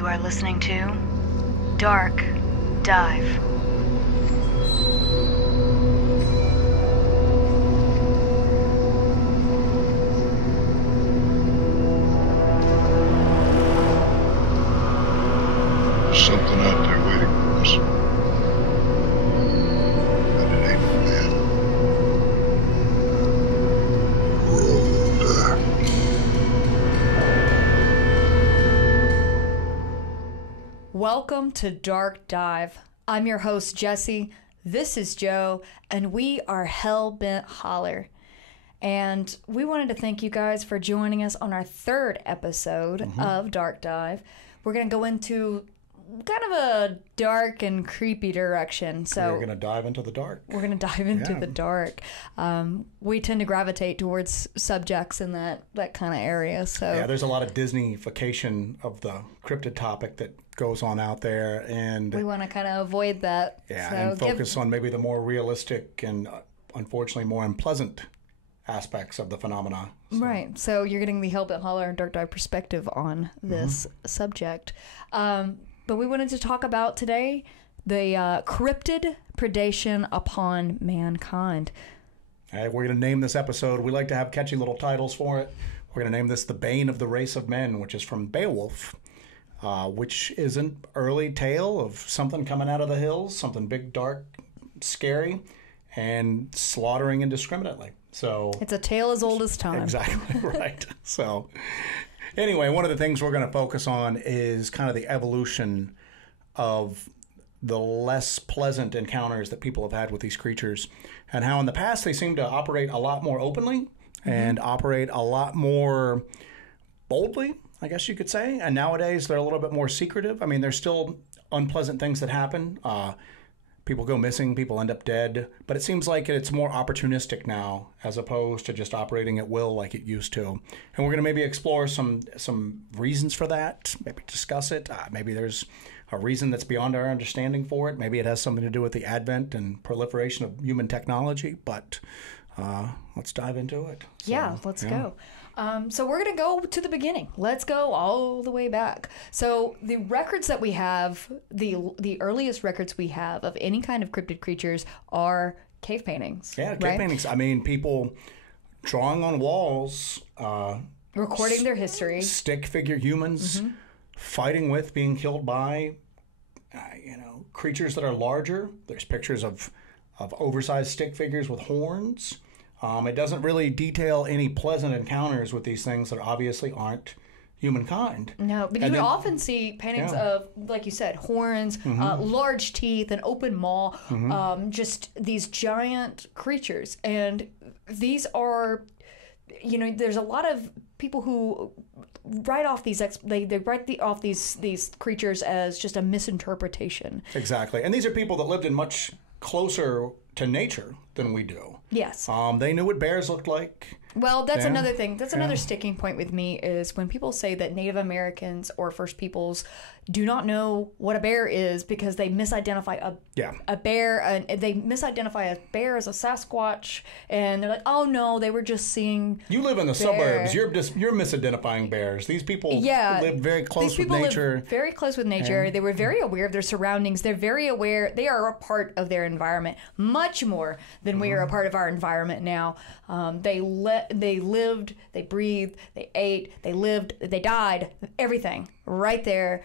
You are listening to Dark Dive. There's something out there waiting for us. And it ain't a man. We're all gonna die. Welcome to Dark Dive. I'm your host, Jessi. This is Joe, and we are Hellbent Holler. And we wanted to thank you guys for joining us on our third episode of Dark Dive. We're going to go into kind of a dark and creepy direction. So we're going to dive into the dark. We're going to dive into the dark. We tend to gravitate towards subjects in that kind of area. So yeah, there's a lot of Disney-fication of the cryptid topic that goes on out there, and we want to kind of avoid that. Yeah, so and focus on maybe the more realistic and unfortunately more unpleasant aspects of the phenomena. So. Right. So you're getting the Hellbent Holler and Dark Dive perspective on this subject. But we wanted to talk about today the cryptid predation upon mankind. We're going to name this episode. We like to have catchy little titles for it. We're going to name this The Bane of the Race of Men, which is from Beowulf, which is an early tale of something coming out of the hills, something big, dark, scary, and slaughtering indiscriminately. So it's a tale as old as time. Exactly right. So anyway, one of the things we're going to focus on is kind of the evolution of the less pleasant encounters that people have had with these creatures, and how in the past they seem to operate a lot more openly and operate a lot more boldly, I guess you could say. And nowadays they're a little bit more secretive. I mean, there's still unpleasant things that happen. People go missing, people end up dead, but it seems like it's more opportunistic now as opposed to just operating at will like it used to. And we're going to maybe explore some reasons for that, maybe discuss it. Maybe there's a reason that's beyond our understanding for it. Maybe it has something to do with the advent and proliferation of human technology, but let's dive into it. So, let's go. So we're going to go to the beginning. Let's go all the way back. So the records that we have, the earliest records we have of any kind of cryptid creatures are cave paintings. Yeah, cave paintings. I mean, people drawing on walls. Recording their history. Stick figure humans fighting with, being killed by, creatures that are larger. There's pictures of oversized stick figures with horns. It doesn't really detail any pleasant encounters with these things that obviously aren't humankind. No, but you would often see paintings of, like you said, horns, large teeth, an open maw, just these giant creatures. And these are, there's a lot of people who write off these off these creatures as just a misinterpretation. Exactly. And these are people that lived in much closer to nature than we do. Yes. They knew what bears looked like. Well, that's another thing. That's another sticking point with me is when people say that Native Americans or First Peoples do not know what a bear is because they misidentify a bear, and they misidentify a bear as a Sasquatch, and they're like, "Oh no, they were just seeing." You live in the suburbs. You're misidentifying bears. These people live very close with nature. Live very close with nature. They were very aware of their surroundings. They're very aware. They are a part of their environment much more than we are a part of our environment now. They lived, they breathed, they ate, they lived, they died, everything right there,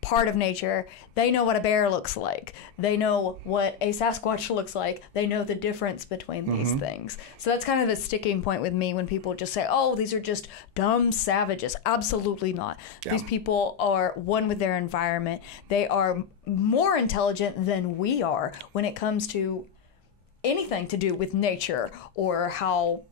part of nature. They know what a bear looks like. They know what a Sasquatch looks like. They know the difference between these things. So that's kind of the sticking point with me when people just say, oh, these are just dumb savages. Absolutely not. Yeah. These people are one with their environment. They are more intelligent than we are when it comes to anything to do with nature or how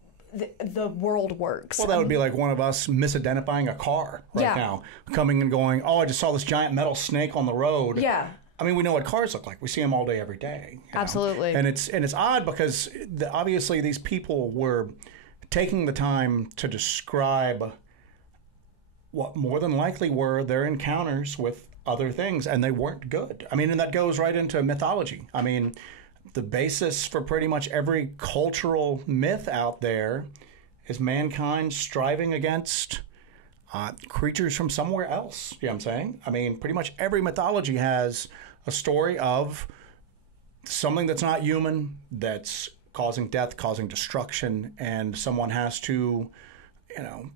the world works. Well, that would be like one of us misidentifying a car now, coming and going, oh, I just saw this giant metal snake on the road. Yeah. I mean, we know what cars look like. We see them all day, every day. Absolutely. And it's odd because obviously these people were taking the time to describe what more than likely were their encounters with other things, and they weren't good. I mean, and that goes right into mythology. I mean, the basis for pretty much every cultural myth out there is mankind striving against creatures from somewhere else. You know what I'm saying? I mean, pretty much every mythology has a story of something that's not human, that's causing death, causing destruction, and someone has to,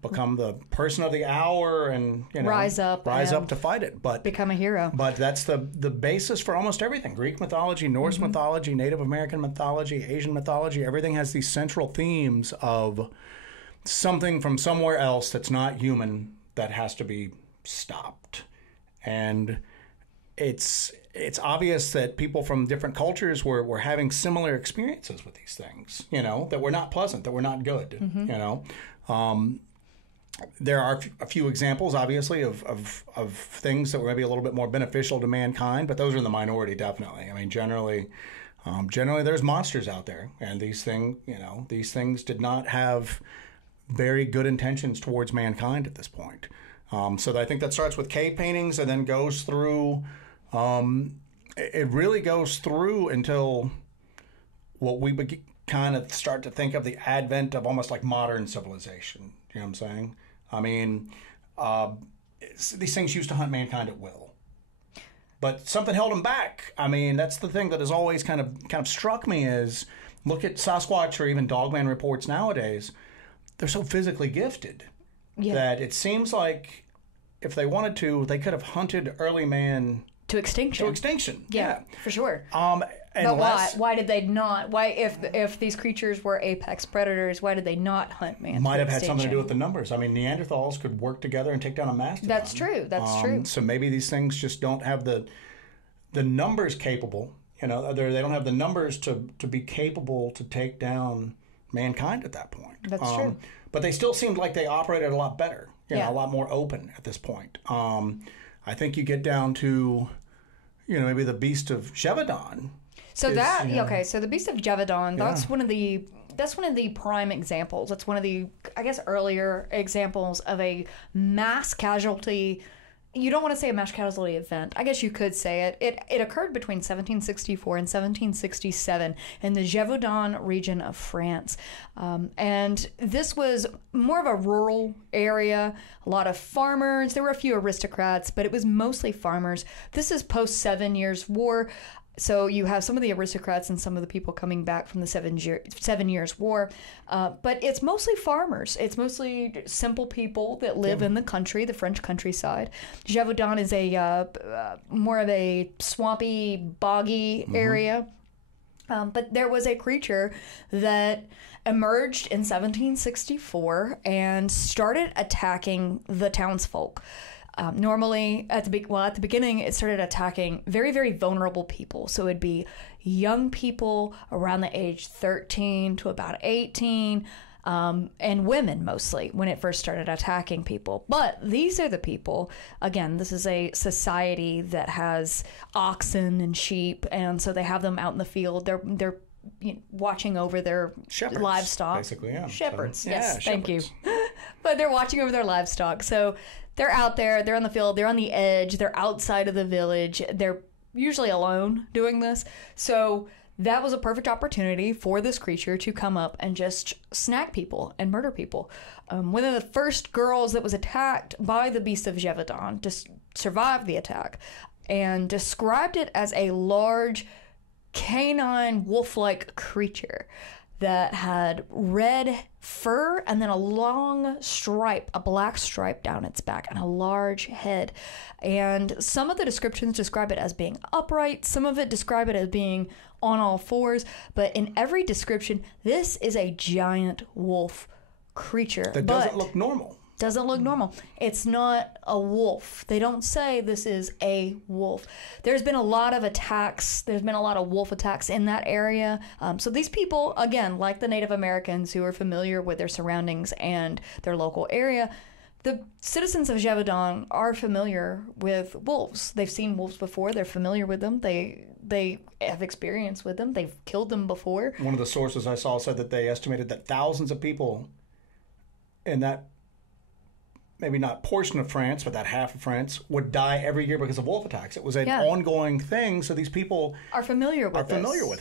become the person of the hour and, rise up to fight it. But become a hero. But that's the basis for almost everything. Greek mythology, Norse mythology, Native American mythology, Asian mythology, everything has these central themes of something from somewhere else that's not human that has to be stopped. And it's obvious that people from different cultures were having similar experiences with these things, that were not pleasant, that were not good, There are a few examples, obviously, of things that were maybe a little bit more beneficial to mankind, but those are in the minority, definitely. I mean, generally there's monsters out there, and these things did not have very good intentions towards mankind at this point. So I think that starts with cave paintings and then goes through. It really goes through until what we kind of start to think of the advent of almost like modern civilization. You know what I'm saying? I mean, these things used to hunt mankind at will, but something held them back. I mean, that's the thing that has always kind of struck me is look at Sasquatch or even Dogman reports nowadays. They're so physically gifted that it seems like if they wanted to, they could have hunted early man to extinction. Yeah, for sure. But why did they not? Why, if these creatures were apex predators, why did they not hunt man? Might have had something to do with the numbers. I mean, Neanderthals could work together and take down a mastodon. That's true. That's true. So maybe these things just don't have the numbers capable. They don't have the numbers to be capable to take down mankind at that point. That's true. But they still seemed like they operated a lot better. A lot more open at this point. I think you get down to, maybe the beast of Gévaudan. So so the beast of Gévaudan, that's one of the prime examples. That's one of the, I guess, earlier examples of a mass casualty. You don't want to say a mass casualty event. I guess you could say it. It occurred between 1764 and 1767 in the Gévaudan region of France. And this was more of a rural area, a lot of farmers. There were a few aristocrats, but it was mostly farmers. This is post 7 Years' War. So you have some of the aristocrats and some of the people coming back from the 7 Years' War. But it's mostly farmers. It's mostly simple people that live in the country, the French countryside. Gévaudan is a more of a swampy, boggy area. But there was a creature that emerged in 1764 and started attacking the townsfolk. Normally, at the beginning, it started attacking very, very vulnerable people. So it'd be young people around the age 13 to about 18, and women mostly when it first started attacking people. But these are the people, again, this is a society that has oxen and sheep, and so they have them out in the field. They're watching over their livestock. Basically, yeah. Shepherds, so, yes, thank you. shepherds. But they're watching over their livestock. So they're out there, they're on the field, they're on the edge, they're outside of the village. They're usually alone doing this. So that was a perfect opportunity for this creature to come up and just snag people and murder people. One of the first girls that was attacked by the beast of Gévaudan just survived the attack and described it as a large canine wolf-like creature that had red fur and then a long stripe, a black stripe down its back and a large head. And some of the descriptions describe it as being upright. Some of it describe it as being on all fours. But in every description, this is a giant wolf creature. That doesn't look normal. Doesn't look normal. It's not a wolf. They don't say this is a wolf. There's been a lot of attacks. There's been a lot of wolf attacks in that area. So these people, again, like the Native Americans who are familiar with their surroundings and their local area, the citizens of Gévaudan are familiar with wolves. They've seen wolves before. They're familiar with them. They have experience with them. They've killed them before. One of the sources I saw said that they estimated that thousands of people in that maybe not portion of France, but that half of France would die every year because of wolf attacks. It was an Yeah. ongoing thing. So these people Are familiar with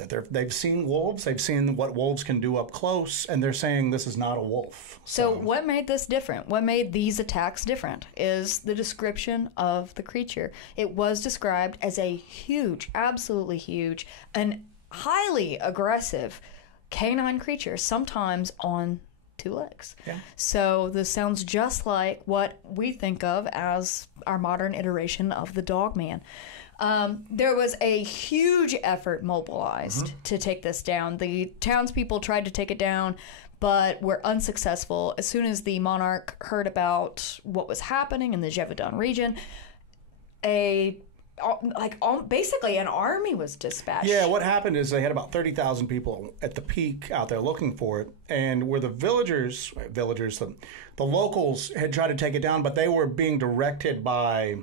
it. They've seen wolves. They've seen what wolves can do up close, and they're saying this is not a wolf. So what made this different? What made these attacks different is the description of the creature. It was described as a huge, absolutely huge, and highly aggressive canine creature, sometimes on 2 legs. Yeah. So this sounds just like what we think of as our modern iteration of the Dogman. There was a huge effort mobilized to take this down. The townspeople tried to take it down, but were unsuccessful. As soon as the monarch heard about what was happening in the Gévaudan region, basically an army was dispatched. Yeah, what happened is they had about 30,000 people at the peak out there looking for it, and where the the locals had tried to take it down, but they were being directed by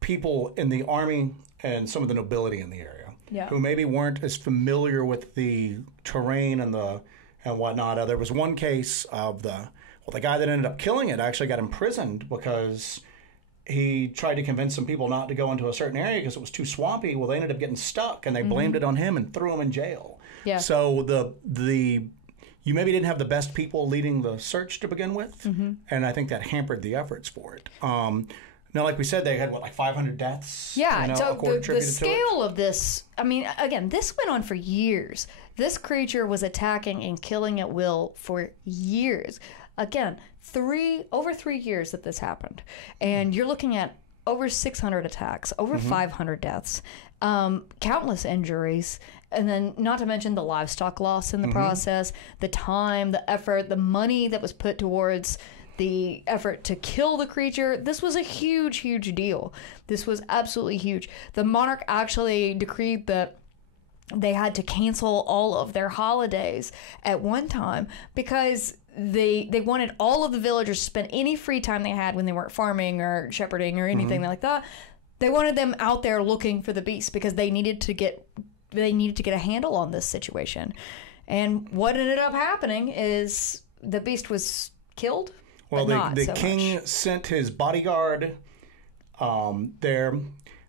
people in the army and some of the nobility in the area, who maybe weren't as familiar with the terrain and whatnot. There was one case of the guy that ended up killing it actually got imprisoned because he tried to convince some people not to go into a certain area because it was too swampy. Well, they ended up getting stuck, and they blamed it on him and threw him in jail. Yeah. So you maybe didn't have the best people leading the search to begin with, and I think that hampered the efforts for it. Now, like we said, they had, 500 deaths? Yeah, so the scale of this, I mean, again, this went on for years. This creature was attacking and killing at will for years. Again, over 3 years that this happened. And you're looking at over 600 attacks, over 500 deaths, countless injuries, and then not to mention the livestock loss in the process, the time, the effort, the money that was put towards the effort to kill the creature. This was a huge, huge deal. This was absolutely huge. The monarch actually decreed that they had to cancel all of their holidays at one time because they wanted all of the villagers to spend any free time they had when they weren't farming or shepherding or anything like that. They wanted them out there looking for the beast because they needed to get a handle on this situation. And what ended up happening is the beast was killed. Well, the king sent his bodyguard there.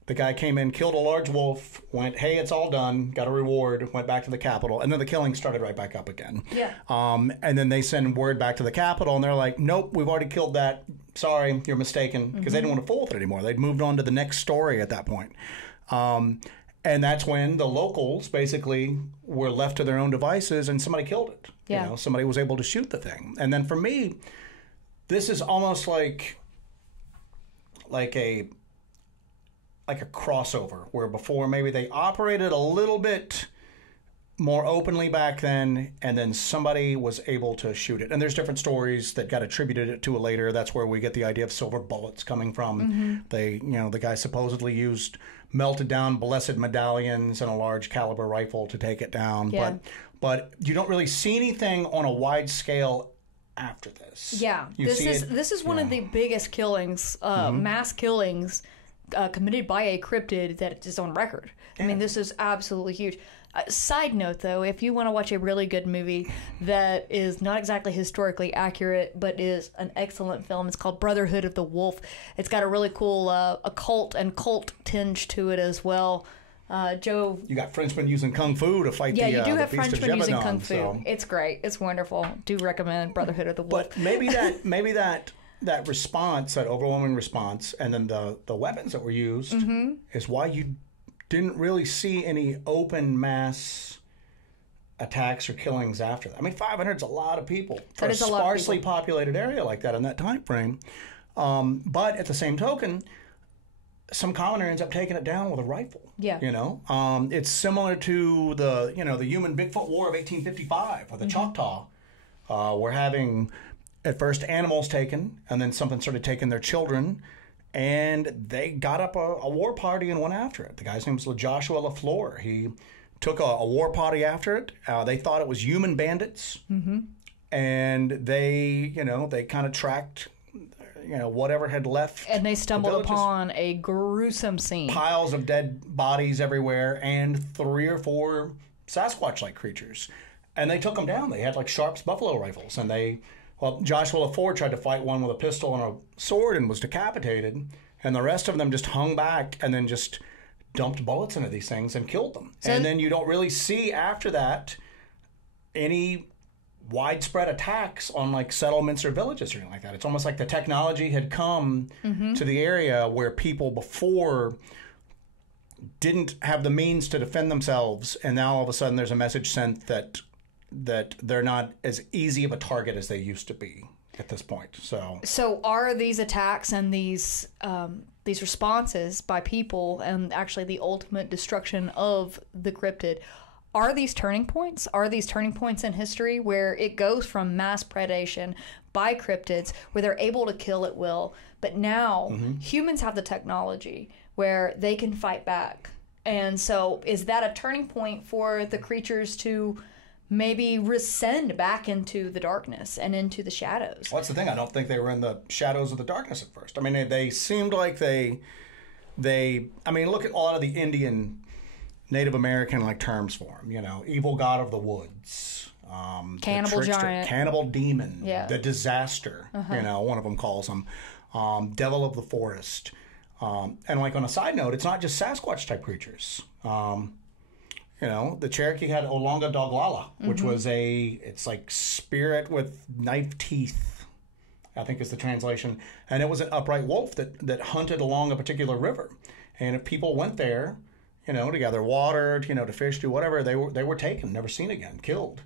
The guy came in, killed a large wolf, went, hey, it's all done, got a reward, went back to the capital, and then the killing started right back up again. Yeah. And then they send word back to the capital, and they're like, nope, we've already killed that. Sorry, you're mistaken, because they didn't want to fool with it anymore. They'd moved on to the next story at that point. And that's when the locals basically were left to their own devices, and somebody killed it. Yeah. Somebody was able to shoot the thing. And then for me, this is almost like a crossover, where before maybe they operated a little bit more openly back then, and then somebody was able to shoot it. And there's different stories that got attributed to it later. That's where we get the idea of silver bullets coming from. The guy supposedly used melted down blessed medallions and a large caliber rifle to take it down. Yeah. But you don't really see anything on a wide scale after this. Yeah, this is one of the biggest killings, mass killings committed by a cryptid that is on record. Yeah. I mean, this is absolutely huge. Side note, though, if you want to watch a really good movie that is not exactly historically accurate, but is an excellent film, it's called Brotherhood of the Wolf. It's got a really cool occult and cult tinge to it as well. Joe, you got Frenchmen using kung fu to fight. Yeah, you do have Frenchmen using kung fu. So. It's great. It's wonderful. Do recommend Brotherhood of the Wolf. But maybe that response, that overwhelming response, and then the weapons that were used is why you didn't really see any open mass attacks or killings after that. I mean, 500 is a lot of people for a sparsely populated area like that in that time frame. But at the same token, some commoner ends up taking it down with a rifle. Yeah. It's similar to the human Bigfoot War of 1855 or the Choctaw. We're having at first animals taken, and then something started taking their children, and they got up a war party and went after it. The guy's name was Joshua LaFleur. He took a war party after it. They thought it was human bandits, and they kind of tracked whatever had left. And they stumbled upon a gruesome scene. Piles of dead bodies everywhere and 3 or 4 Sasquatch-like creatures. And they took them down. They had Sharps buffalo rifles, and they Well, Joshua LaForge tried to fight one with a pistol and a sword and was decapitated, and the rest of them just hung back and then just dumped bullets into these things and killed them. And then you don't really see after that any widespread attacks on like settlements or villages or anything like that. It's almost like the technology had come to the area where people before didn't have the means to defend themselves, and now all of a sudden there's a message sent that they're not as easy of a target as they used to be at this point. So are these attacks and these responses by people, and actually the ultimate destruction of the cryptid, are these turning points? Are these turning points in history where it goes from mass predation by cryptids, where they're able to kill at will, but now humans have the technology where they can fight back? And so is that a turning point for the creatures to maybe rescend back into the darkness and into the shadows? Well, that's the thing. I don't think they were in the shadows of the darkness at first. I mean, they seemed like they I mean, look at a lot of the Indian Native American like terms for them, you know, evil god of the woods, cannibal giant, cannibal demon, the disaster, you know, one of them calls them, devil of the forest. And like on a side note, it's not just Sasquatch type creatures. You know, the Cherokee had Olonga Doglala, which was it's like spirit with knife teeth, I think is the translation. And it was an upright wolf that hunted along a particular river. And if people went there, you know, to gather water, you know, to fish, do whatever, they were taken, never seen again, killed.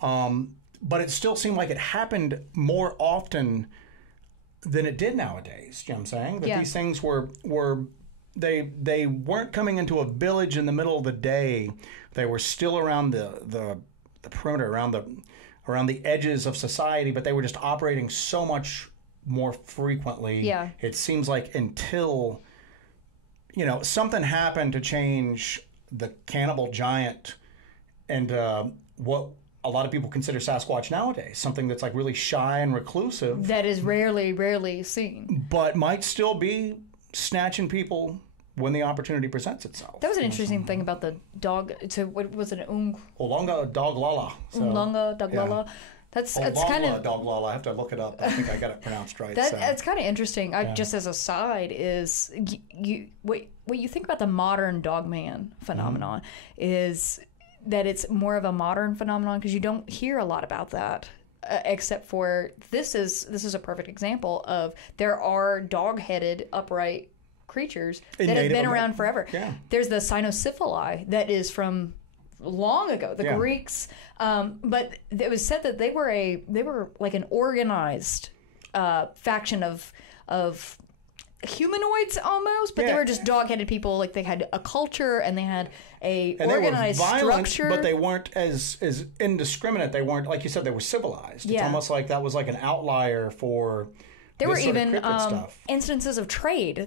But it still seemed like it happened more often than it did nowadays. You know what I'm saying? That these things were they weren't coming into a village in the middle of the day. They were still around the perimeter, around the edges of society, but they were just operating so much more frequently. Yeah. It seems like until, you know, something happened to change the cannibal giant and what a lot of people consider Sasquatch nowadays, something that's like really shy and reclusive. That is rarely seen. But might still be snatching people when the opportunity presents itself. That was an interesting thing about the dog. So what was it? Olonga Doglala. Olonga Doglala. Yeah. That's kind of Doglala. I have to look it up. I think I got it pronounced right. That's kind of interesting. Just as a side, is what you think about the modern Dogman phenomenon is that it's more of a modern phenomenon, because you don't hear a lot about that, except for this is a perfect example of there are dog-headed upright creatures that have been around forever. Yeah. There's the cynocephali that is from long ago, the Greeks, but it was said that they were like an organized faction of humanoids almost, but they were just dog-headed people. Like they had a culture and they had organized they were violent, structure, but they weren't as indiscriminate. They weren't, like you said, they were civilized. It's almost like that was like an outlier for. There were even instances of trade.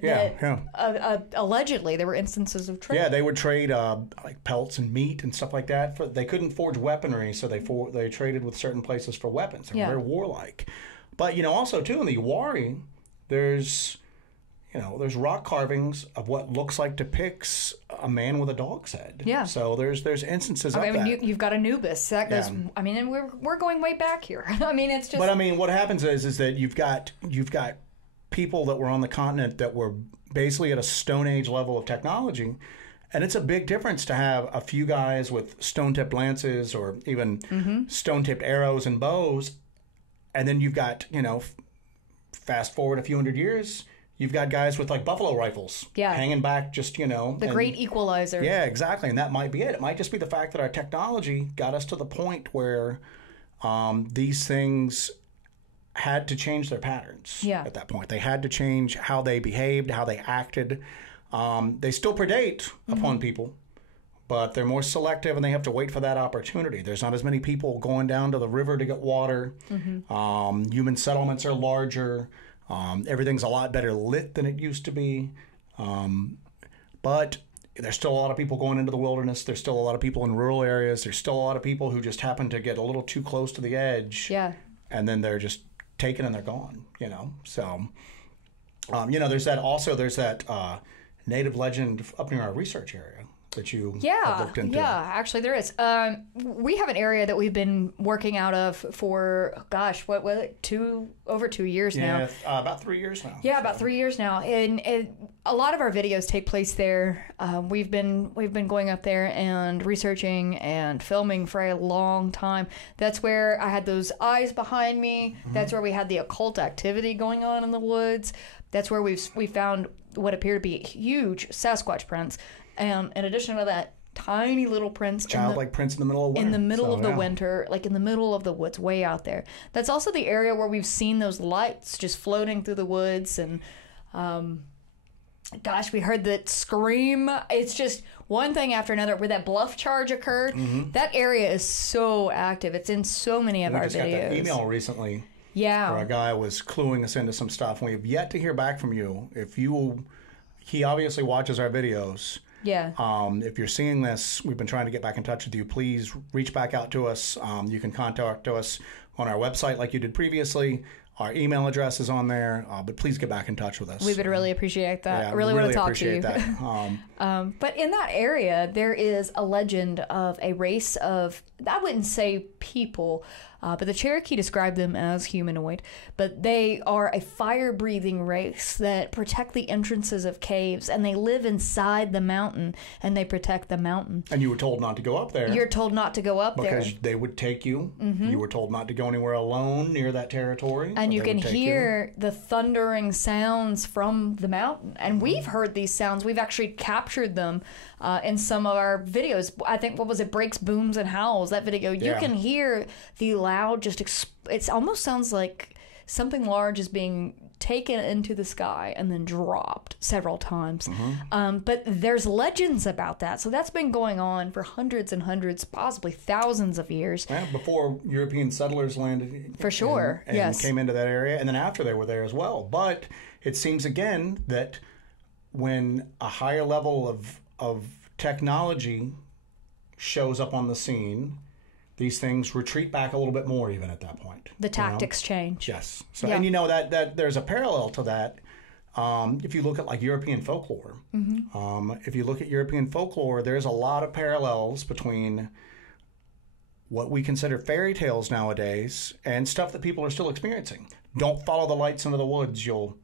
Allegedly, there were instances of trade. Yeah, they would trade like pelts and meat and stuff like that. They couldn't forge weaponry, so they traded with certain places for weapons. They were very warlike. But also too in the Uwari, there's rock carvings of what looks like depicts a man with a dog's head. Yeah. So there's instances of that. I mean, you've got Anubis. That goes. I mean, and we're going way back here. I mean, it's just. But I mean, what happens is that you've got people that were on the continent that were basically at a Stone Age level of technology, and it's a big difference to have a few guys with stone-tipped lances or even stone-tipped arrows and bows, and then you've got fast forward a few hundred years. You've got guys with like buffalo rifles hanging back just, The great equalizer. Yeah, exactly. And that might be it. It might just be the fact that our technology got us to the point where these things had to change their patterns at that point. They had to change how they behaved, how they acted. They still predate upon people, but they're more selective and they have to wait for that opportunity. There's not as many people going down to the river to get water. Human settlements are larger. Everything's a lot better lit than it used to be. But there's still a lot of people going into the wilderness. There's still a lot of people in rural areas. There's still a lot of people who just happen to get a little too close to the edge. Yeah. And then they're just taken and they're gone, So, there's that native legend up near our research area that you have Yeah, looked into. yeah, actually there is. We have an area that we've been working out of for, gosh, what was it, over 2 years now? Yeah, about 3 years now. Yeah, about 3 years now, and a lot of our videos take place there. We've been going up there and researching and filming for a long time. That's where I had those eyes behind me. Mm-hmm. That's where we had the occult activity going on in the woods. That's where we found what appear to be huge Sasquatch prints. And in addition to that, tiny little prints. Childlike prints in the middle of winter. In the middle of the winter, like in the middle of the woods, way out there. That's also the area where we've seen those lights just floating through the woods. And, gosh, we heard that scream. It's just one thing after another. Where that bluff charge occurred, that area is so active. It's in so many of our videos. We just got that email recently. Yeah. Where a guy was cluing us into some stuff. And we have yet to hear back from you. He obviously watches our videos. Yeah. If you're seeing this, we've been trying to get back in touch with you. Please reach back out to us. You can contact us on our website like you did previously. Our email address is on there, but please get back in touch with us. We would really appreciate that. Yeah, I really want to talk to you. That. But in that area, there is a legend of a race of, I wouldn't say people, but the Cherokee described them as humanoid. But they are a fire-breathing race that protect the entrances of caves, and they live inside the mountain, and they protect the mountain. And you were told not to go up there. You're told not to go up there. Because they would take you. Mm-hmm. You were told not to go anywhere alone near that territory. And you can hear the thundering sounds from the mountain. And we've heard these sounds. We've actually captured them in some of our videos. I think, what was it, Breaks, Booms, and Howls, that video. You can hear the loud, it almost sounds like something large is being taken into the sky and then dropped several times. Mm-hmm. But there's legends about that. So that's been going on for hundreds and hundreds, possibly thousands of years. Yeah, before European settlers landed. For sure, and yes. Came into that area, and then after they were there as well. But it seems, again, that when a higher level of technology shows up on the scene, these things retreat back a little bit more even at that point. The tactics change. Yes. So, and that there's a parallel to that. If you look at like European folklore, if you look at European folklore, there's a lot of parallels between what we consider fairy tales nowadays and stuff that people are still experiencing. Don't follow the lights into the woods. You'll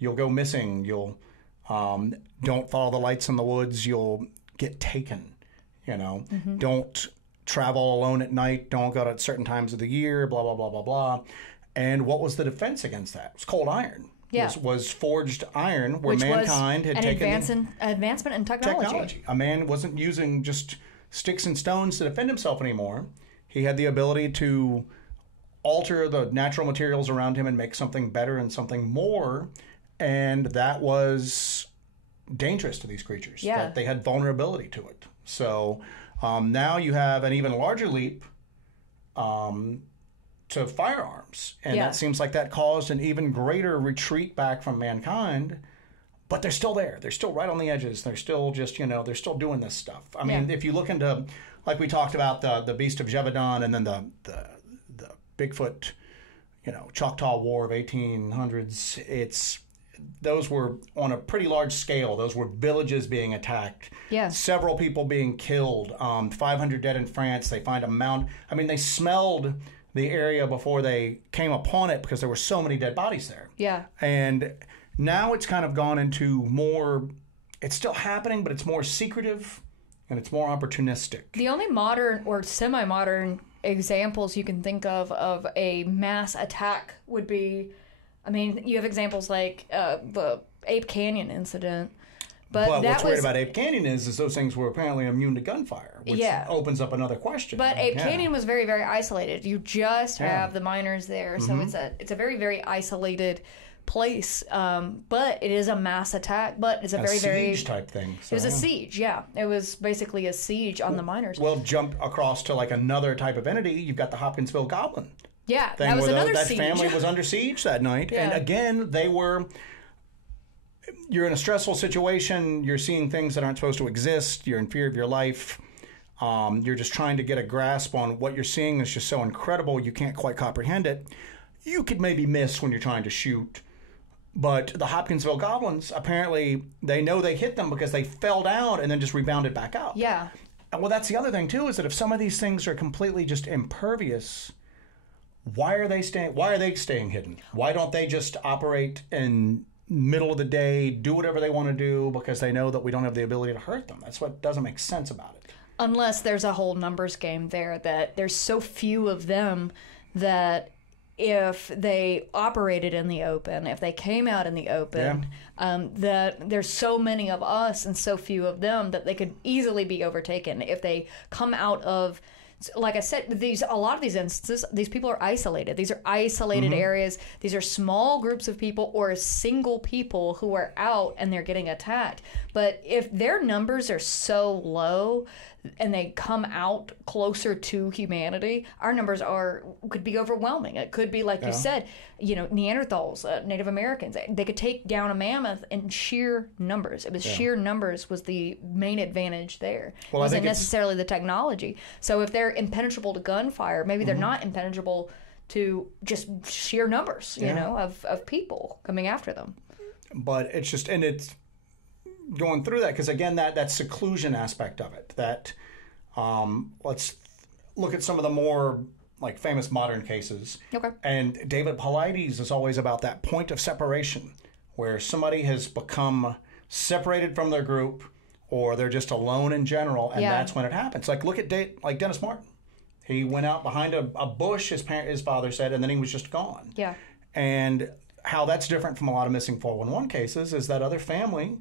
go missing. Don't follow the lights in the woods. You'll get taken. Don't travel alone at night, don't go at certain times of the year, blah, blah, blah, blah, blah. And what was the defense against that? It was cold iron. Yeah. Was forged iron where Which mankind was had taken advancement in technology. A man wasn't using just sticks and stones to defend himself anymore. He had the ability to alter the natural materials around him and make something better and something more. And that was dangerous to these creatures. Yeah. That they had vulnerability to it. So now you have an even larger leap to firearms. And that seems like that caused an even greater retreat back from mankind. But they're still there. They're still right on the edges. They're still just, they're still doing this stuff. I mean, if you look into, like we talked about, the Beast of Gévaudan and then the Bigfoot, Choctaw War of 1800s, those were on a pretty large scale. Those were villages being attacked. Yeah. Several people being killed. 500 dead in France. They find a mound. I mean, they smelled the area before they came upon it because there were so many dead bodies there. Yeah. And now it's kind of gone into more, it's still happening, but it's more secretive and it's more opportunistic. The only modern or semi-modern examples you can think of a mass attack would be, you have examples like the Ape Canyon incident. But what's weird about Ape Canyon is those things were apparently immune to gunfire, which opens up another question. But Ape Canyon was very, very isolated. You just have the miners there, so it's a very, very isolated place. But it is a mass attack. But it's a very, very siege type thing. So, it was a siege. Yeah, it was basically a siege on the miners. Well, jump across to like another type of entity. You've got the Hopkinsville Goblin. Yeah, that was another siege. That family was under siege that night, and again they were. You're in a stressful situation. You're seeing things that aren't supposed to exist. You're in fear of your life. You're just trying to get a grasp on what you're seeing is just so incredible you can't quite comprehend it. You could maybe miss when you're trying to shoot But the Hopkinsville goblins, apparently, they know they hit them because they fell down and then just rebounded back up. Yeah. Well, that's the other thing, too, is that if some of these things are completely just impervious, why are they staying hidden? Why don't they just operate in middle of the day, do whatever they want to do because they know that we don't have the ability to hurt them? That's what doesn't make sense about it. Unless there's a whole numbers game there, that there's so few of them that if they operated in the open, if they came out in the open, that there's so many of us and so few of them that they could easily be overtaken. If they come out of, like I said, a lot of these instances, these people are isolated. These are isolated areas. These are small groups of people or single people who are out and they're getting attacked. But if their numbers are so low and they come out closer to humanity, our numbers could be overwhelming. It could be, like you said, Neanderthals, Native Americans. They could take down a mammoth in sheer numbers. It was sheer numbers was the main advantage there. Well, it wasn't necessarily the technology. So if they're impenetrable to gunfire, maybe they're not impenetrable to just sheer numbers, of people coming after them. But it's just, and it's going through that because, again, that seclusion aspect of it, that let's look at some of the more like famous modern cases. Okay. And David Paulides is always about that point of separation where somebody has become separated from their group or they're just alone in general, and that's when it happens. Like look at like Dennis Martin. He went out behind a bush, his father said, and then he was just gone. Yeah. And how that's different from a lot of missing 411 cases is that other family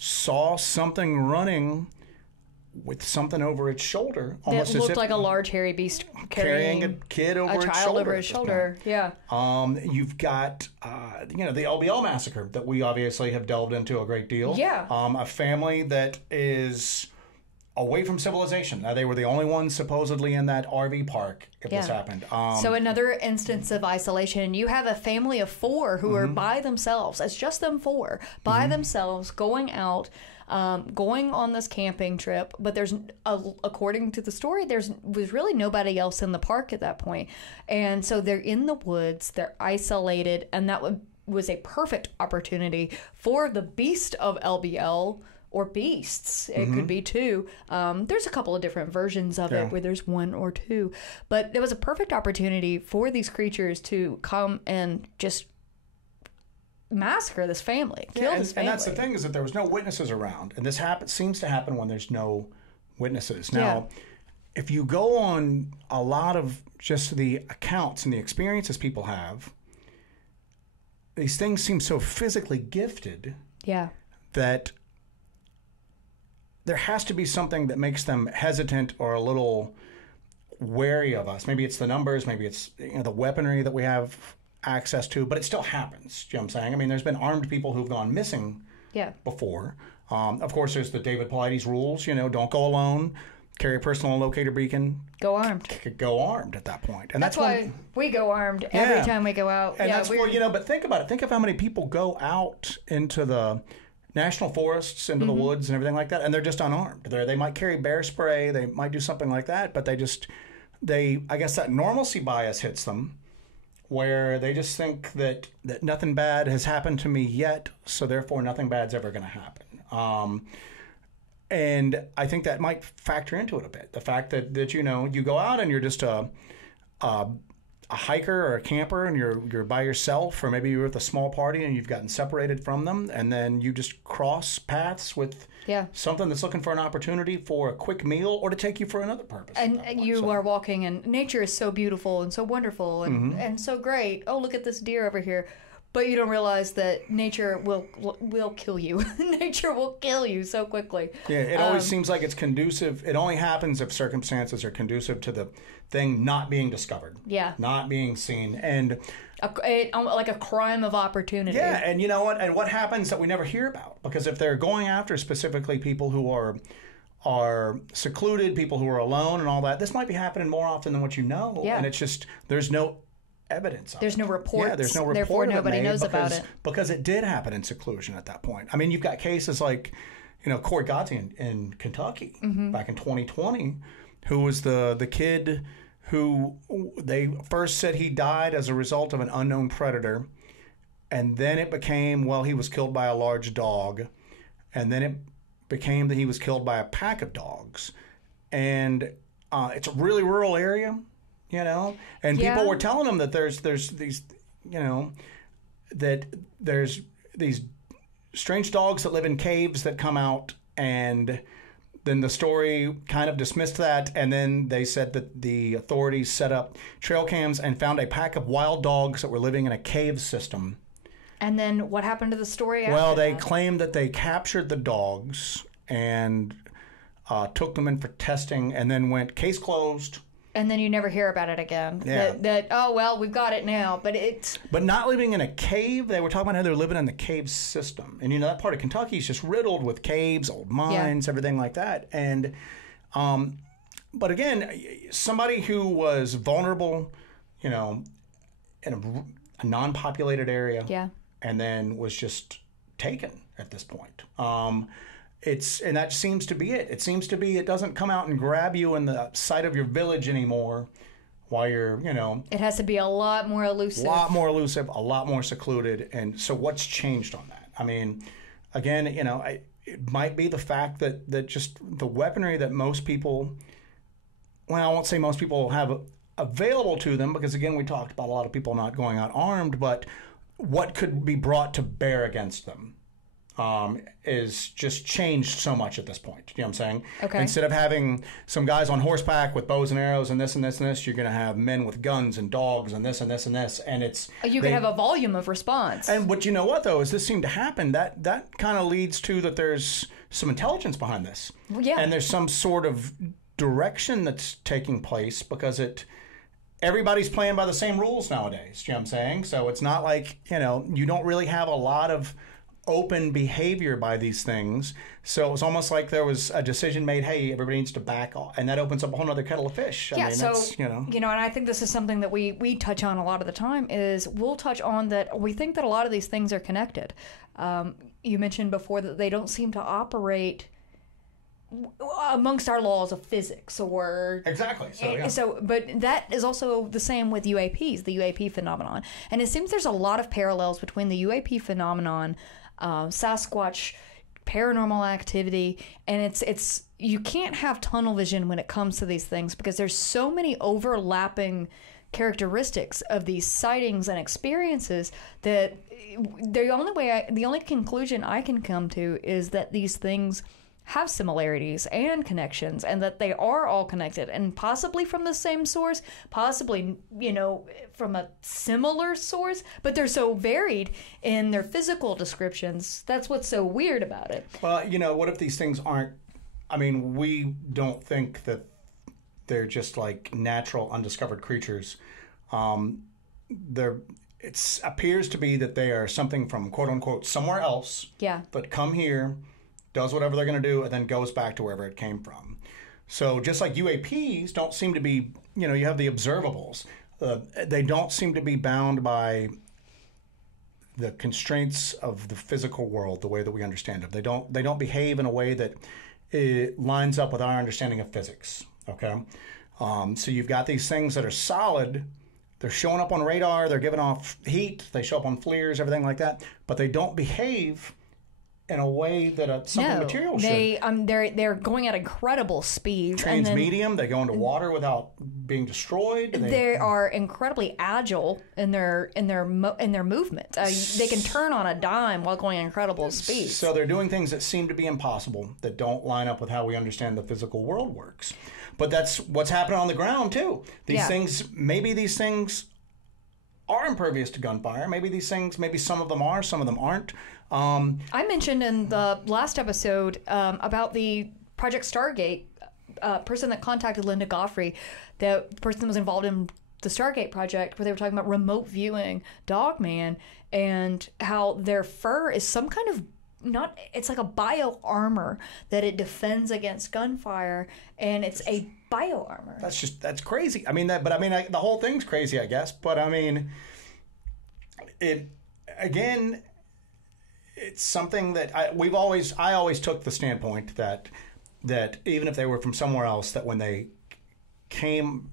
saw something running with something over its shoulder, almost that looked as if like a large hairy beast carrying a kid over its child shoulder. over his shoulder. Yeah. You've got the LBL massacre that we obviously have delved into a great deal. Yeah. A family that is away from civilization. They were the only ones supposedly in that RV park if this happened. So another instance of isolation. You have a family of 4 who are by themselves. It's just them 4 by themselves going out, going on this camping trip. But there's, according to the story, was really nobody else in the park at that point. And so they're in the woods. They're isolated, and that was a perfect opportunity for the beast of LBL. Or beasts. It could be 2. There's a couple of different versions of it where there's 1 or 2. But it was a perfect opportunity for these creatures to come and just massacre this family, kill this family. And that's the thing, is that there was no witnesses around. And this seems to happen when there's no witnesses. Now, if you go on a lot of just the accounts and the experiences people have, these things seem so physically gifted that there has to be something that makes them hesitant or a little wary of us. Maybe it's the numbers, maybe it's the weaponry that we have access to, but it still happens. Do you know what I'm saying? I mean, there's been armed people who've gone missing before. Of course, there's the David Paulides rules, don't go alone, carry a personal locator beacon. Go armed. Go armed at that point. And that's why we go armed every time we go out. And that's where, but think about it. Think of how many people go out into the national forests, into the woods and everything like that, and they're just unarmed. They might carry bear spray, they might do something like that, but I guess that normalcy bias hits them, where they just think that nothing bad has happened to me yet, so therefore nothing bad's ever going to happen. And I think that might factor into it a bit. The fact that you go out and you're just a hiker or a camper and you're by yourself, or maybe you're with a small party and you've gotten separated from them, and then you just cross paths with something that's looking for an opportunity for a quick meal or to take you for another purpose. And you are walking, and nature is so beautiful and so wonderful and so great. Oh, look at this deer over here. But you don't realize that nature will kill you. Nature will kill you so quickly. Yeah, it always seems like it's conducive. It only happens if circumstances are conducive to the thing not being discovered. Yeah. Not being seen. And like a crime of opportunity. Yeah, and you know what? And what happens that we never hear about? Because if they're going after specifically people who are secluded, people who are alone and all that, this might be happening more often than what you know. Yeah. And it's just, there's no evidence of There's it. no reports. Yeah, there's no report. Therefore, nobody knows about it. Because it did happen in seclusion at that point. I mean, you've got cases like, Corey Gotti in Kentucky back in 2020, who was the kid who they first said he died as a result of an unknown predator. and then it became, well, he was killed by a large dog, and then it became that he was killed by a pack of dogs. And it's a really rural area, and people were telling him that there's these, that there's these strange dogs that live in caves that come out, and then the story kind of dismissed that, and then they said that the authorities set up trail cams and found a pack of wild dogs that were living in a cave system. And then what happened to the story after Well, they that? claimed that they captured the dogs and took them in for testing, and then went case closed. And then you never hear about it again. Yeah. Oh, well, we've got it now. But not living in a cave. They were talking about how they're living in the cave system. And, that part of Kentucky is just riddled with caves, old mines, everything like that. And, but again, somebody who was vulnerable, in a non-populated area, and then was just taken at this point. And that seems to be it. It seems to be it doesn't come out and grab you in the side of your village anymore while you're, it has to be a lot more elusive. A lot more elusive, a lot more secluded. And so what's changed on that? I mean, again, it might be the fact that just the weaponry that most people, well, I won't say most people have available to them, because, again, we talked about a lot of people not going out armed, but what could be brought to bear against them is just changed so much at this point. You know what I'm saying? Okay. Instead of having some guys on horseback with bows and arrows and this and this and this, you're going to have men with guns and dogs and this and this and this. And it's... You can have a volume of response. But you know what, though, as this seemed to happen, that kind of leads to that there's some intelligence behind this. Well, yeah. And there's some sort of direction that's taking place, because everybody's playing by the same rules nowadays. You know what I'm saying? So it's not like, you don't really have a lot of open behavior by these things. So it was almost like there was a decision made, hey, everybody needs to back off. And that opens up a whole other kettle of fish. I mean, that's, and I think this is something that we touch on a lot of the time, is we'll touch on that we think that a lot of these things are connected. You mentioned before that they don't seem to operate amongst our laws of physics or exactly. But that is also the same with UAPs, the UAP phenomenon. And it seems there's a lot of parallels between the UAP phenomenon, Sasquatch, paranormal activity, and it's you can't have tunnel vision when it comes to these things, because there's so many overlapping characteristics of these sightings and experiences that the only conclusion I can come to is that these things have similarities and connections, and that they are all connected, and possibly from the same source, possibly, from a similar source, but they're so varied in their physical descriptions. That's what's so weird about it. Well, what if these things aren't, we don't think that they're just like natural undiscovered creatures. It appears to be that they are something from quote unquote somewhere else. Yeah. But come here, does whatever they're going to do, and then goes back to wherever it came from. So just like UAPs don't seem to be, you have the observables. They don't seem to be bound by the constraints of the physical world the way that we understand it. They don't behave in a way that it lines up with our understanding of physics. Okay, so you've got these things that are solid. They're showing up on radar. They're giving off heat. They show up on FLIRs, everything like that. But they don't behave in a way that something material should. They're going at incredible speeds. Transmedium, they go into water without being destroyed. They are incredibly agile in their movement. They can turn on a dime while going at incredible speeds. So they're doing things that seem to be impossible, that don't line up with how we understand the physical world works. But that's what's happening on the ground too. Maybe these things are impervious to gunfire. Maybe some of them are, some of them aren't. I mentioned in the last episode about the Project Stargate person that contacted Linda Goffrey, the person that was involved in the Stargate project, where they were talking about remote viewing Dogman, and how their fur is some kind of it's like a bio armor that it defends against gunfire, and it's a bio armor. That's crazy. The whole thing's crazy, I guess. But it's something that I always took the standpoint that even if they were from somewhere else, that when they came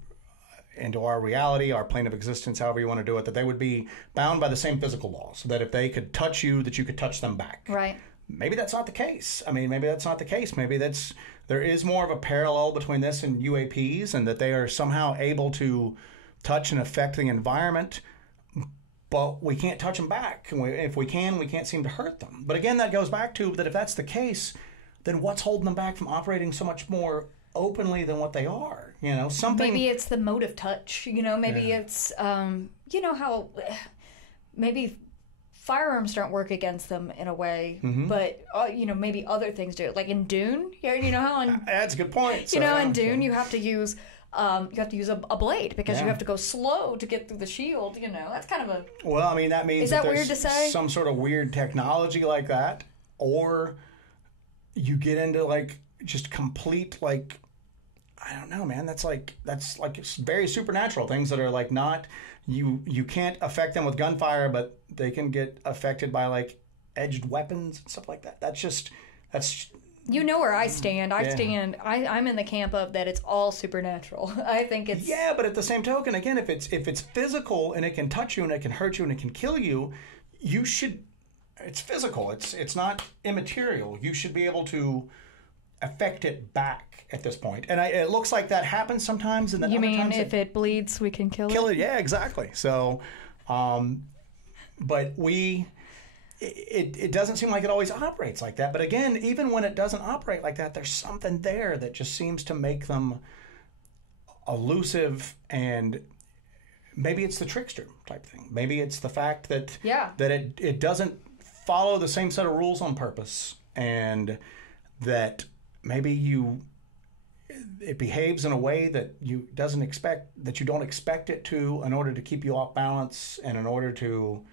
into our reality, our plane of existence, however you want to do it, that they would be bound by the same physical laws. So that if they could touch you, that you could touch them back. Right. Maybe that's not the case. I mean, maybe that's not the case. Maybe there is more of a parallel between this and UAPs, and that they are somehow able to touch and affect the environment, but we can't touch them back. And if we can, we can't seem to hurt them. But again, that goes back to that if that's the case, then what's holding them back from operating so much more openly than what they are? You know, something. Maybe it's the mode of touch. You know, maybe it's, you know how maybe firearms don't work against them in a way, but you know, maybe other things do. Like in Dune, you know how that's a good point. You know, in Dune, you have to use a blade because you have to go slow to get through the shield. You know, that's kind of a. Well, I mean, that means is that there's weird to say? Some sort of weird technology like that, or you get into like just complete like. I don't know, man. That's like very supernatural things that are like not you can't affect them with gunfire, but they can get affected by like edged weapons and stuff like that. That's you know where I stand. I'm in the camp of that it's all supernatural. I think it's but at the same token, again, if it's physical and it can touch you and it can hurt you and it can kill you, you should. It's physical. It's not immaterial. You should be able to affect it back at this point. And it looks like that happens sometimes. And then you other mean times if it bleeds, we can kill it? Kill it, yeah, exactly. So, but it doesn't seem like it always operates like that. But again, even when it doesn't operate like that, there's something there that just seems to make them elusive, and maybe it's the trickster type thing. Maybe it's the fact that it doesn't follow the same set of rules on purpose, and that maybe it behaves in a way that you don't expect it to, in order to keep you off balance and in order to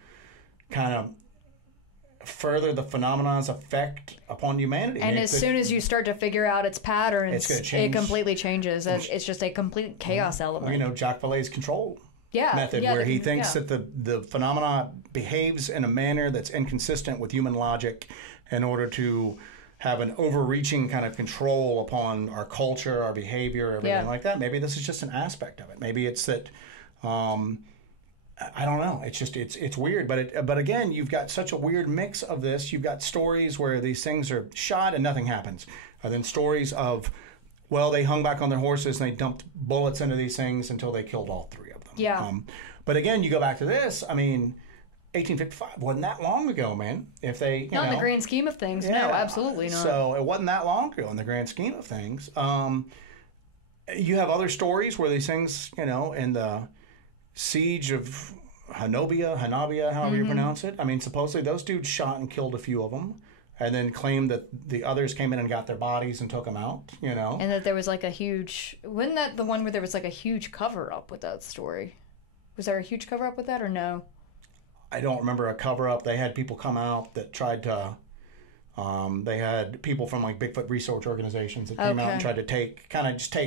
kind of further the phenomenon's effect upon humanity. And as soon as you start to figure out its patterns, it completely changes. It's just a complete chaos element. You know, Jacques Vallée's control method, where he thinks that the phenomena behaves in a manner that's inconsistent with human logic in order to have an overreaching kind of control upon our culture, our behavior, everything like that. Maybe this is just an aspect of it. Maybe it's that, I don't know. It's just, it's weird. But again, you've got such a weird mix of this. You've got stories where these things are shot and nothing happens. And then stories of, well, they hung back on their horses and they dumped bullets into these things until they killed all three of them. Yeah. But again, you go back to this, I mean, 1855 wasn't that long ago, man. If they, not in the grand scheme of things, no, absolutely not. So it wasn't that long ago in the grand scheme of things. You have other stories where these things, you know, in the siege of Hanabia, however you pronounce it. I mean, supposedly those dudes shot and killed a few of them, and then claimed that the others came in and got their bodies and took them out. You know, and that there was like a huge. Wasn't that the one where there was like a huge cover up with that story? Was there a huge cover up with that or no? I don't remember a cover-up. They had people come out that tried to... they had people from like Bigfoot research organizations that came out and tried to